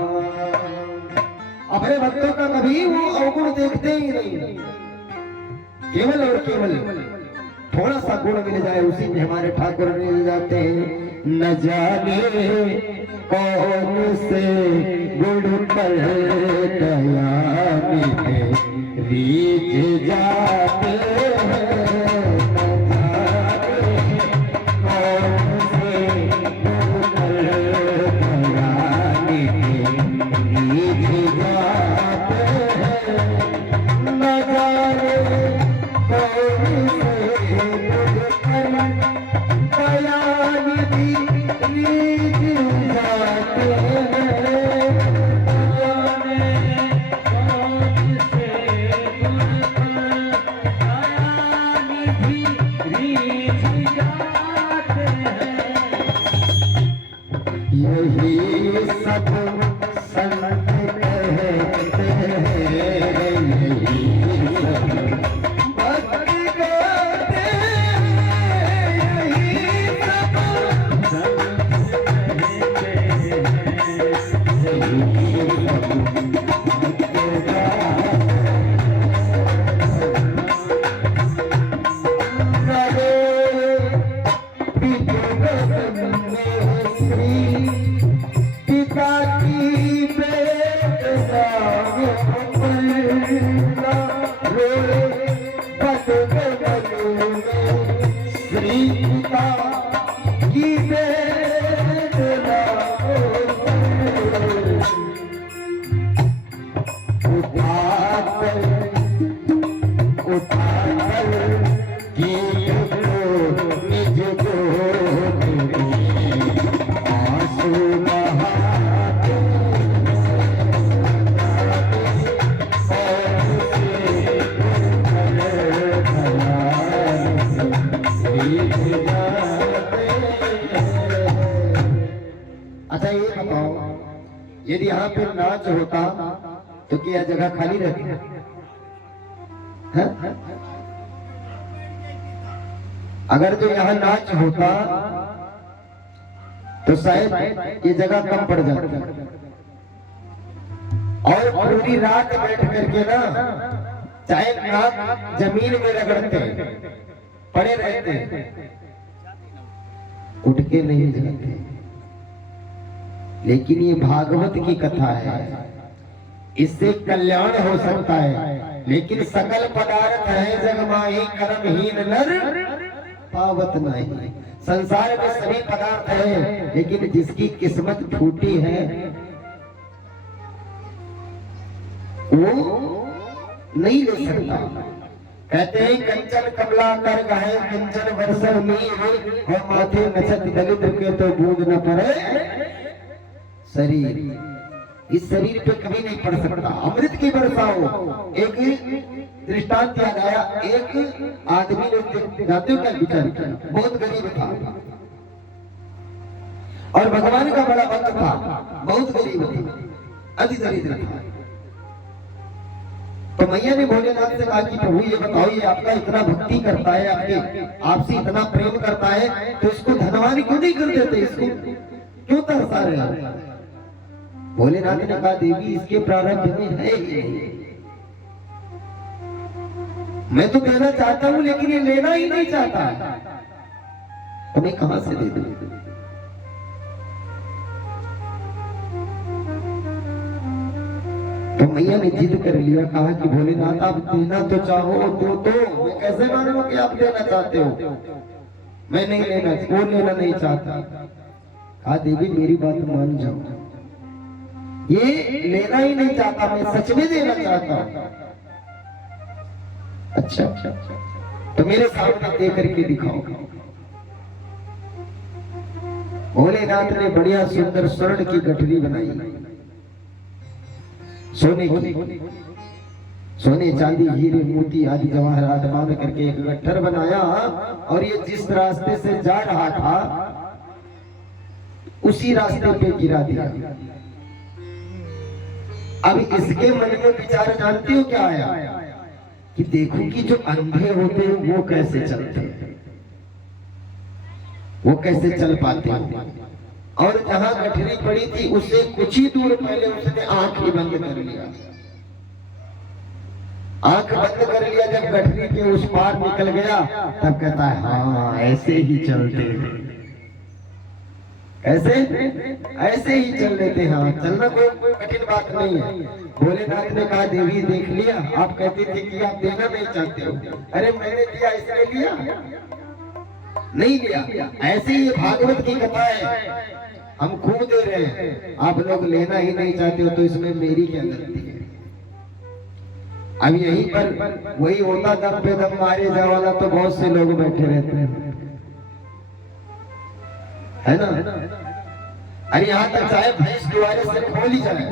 अपने भक्तों का कभी वो अवगुण देखते ही नहीं, केवल और केवल थोड़ा सा गुण मिल जाए उसी में हमारे ठाकुर मिल जाते हैं। न जाने कौन से गुण पर दया में रीझ जाते हैं, जाते हैं। अच्छा ये बताओ, यदि यहाँ पे नाच होता तो क्या जगह खाली रहती है? अगर जो यहाँ नाच होता तो शायद ये जगह कम पड़ जाती, और पूरी रात बैठ करके ना चाहे नाक जमीन में रगड़ते पड़े रहते, उठ के नहीं जाते। लेकिन ये भागवत की कथा है, इससे कल्याण हो सकता है। लेकिन सकल पदार्थ है जग माही, कर्महीन नर पावत नहीं। संसार में सभी पदार्थ है, लेकिन जिसकी किस्मत फूटी है वो नहीं ले सकता। कहते हैं कंचन कमला कर गए कंचन वर्षा नीर, और माथे नचत दलित के तो बूंद न पड़े शरीर। इस शरीर पे कभी नहीं पड़ सकता। अमृत की वर्षा हो। एक दृष्टांत याद आया, एक आदमी ने, जानते हो क्या विचार किया, बहुत गरीब था और भगवान का बड़ा भक्त था, बहुत गरीब था, अति दरिद्र था। तो मैया ने भोलेनाथ से कहा कि प्रभु ये बताओ, ये आपका इतना भक्ति करता है, आपसे इतना प्रेम करता है, तो इसको धनवान क्यों नहीं कर देते, इसको क्यों तरसा रहे हैं? भोलेनाथ ने कहा देवी इसके प्रारब्ध में है ही नहीं। मैं तो देना चाहता हूं लेकिन ये लेना ही नहीं चाहता, तो मैं कहां से दे दूं? तो मैया ने जिद कर लिया, कहा कि भोलेनाथ आप देना तो चाहो तो मैं कैसे मानूं कि आप देना चाहते हो? मैं नहीं लेना, वो लेना नहीं चाहता। कहा देवी मेरी बात मान जाओ, ये लेना ही नहीं चाहता, मैं सच में देना चाहता हूं। अच्छा तो मेरे सामने दे करके दिखाओ। भोलेनाथ ने बढ़िया सुंदर स्वर्ण की गठरी बनाई, सोने की, सोने चांदी हीरे मोती आदि जवाहरात बांध करके एक गट्ठर बनाया, और ये जिस रास्ते से जा रहा था उसी रास्ते पे गिरा दिया। अब इसके मन में विचार जानते हो क्या आया कि देखो कि जो अंधे होते हैं वो कैसे चलते हैं, वो कैसे चल पाते हैं। और जहां गठरी पड़ी थी उससे कुछ ही दूर पहले उसने आंख ही बंद कर लिया। आंख बंद कर लिया, जब गठरी के उस पार निकल गया तब कहता है हाँ ऐसे ही चलते हैं, ऐसे ऐसे ही चल लेते हैं। हाँ चलना कोई कठिन बात नहीं है। भोलेनाथ ने कहा देवी देख लिया, आप कहते थे कि आप देना नहीं चाहते हो, अरे मैंने दिया इसने लिया नहीं लिया। ऐसे ही भागवत की कथा है, हम खूब दे रहे हैं, आप लोग लेना ही नहीं चाहते हो, तो इसमें मेरी क्या गलती है? अब यहीं पर वही होता दम पे दम मारे जा वाला तो बहुत से लोग बैठे रहते हैं, है ना? अरे यहाँ तक चाहे भैंस द्वारे से खोली जाए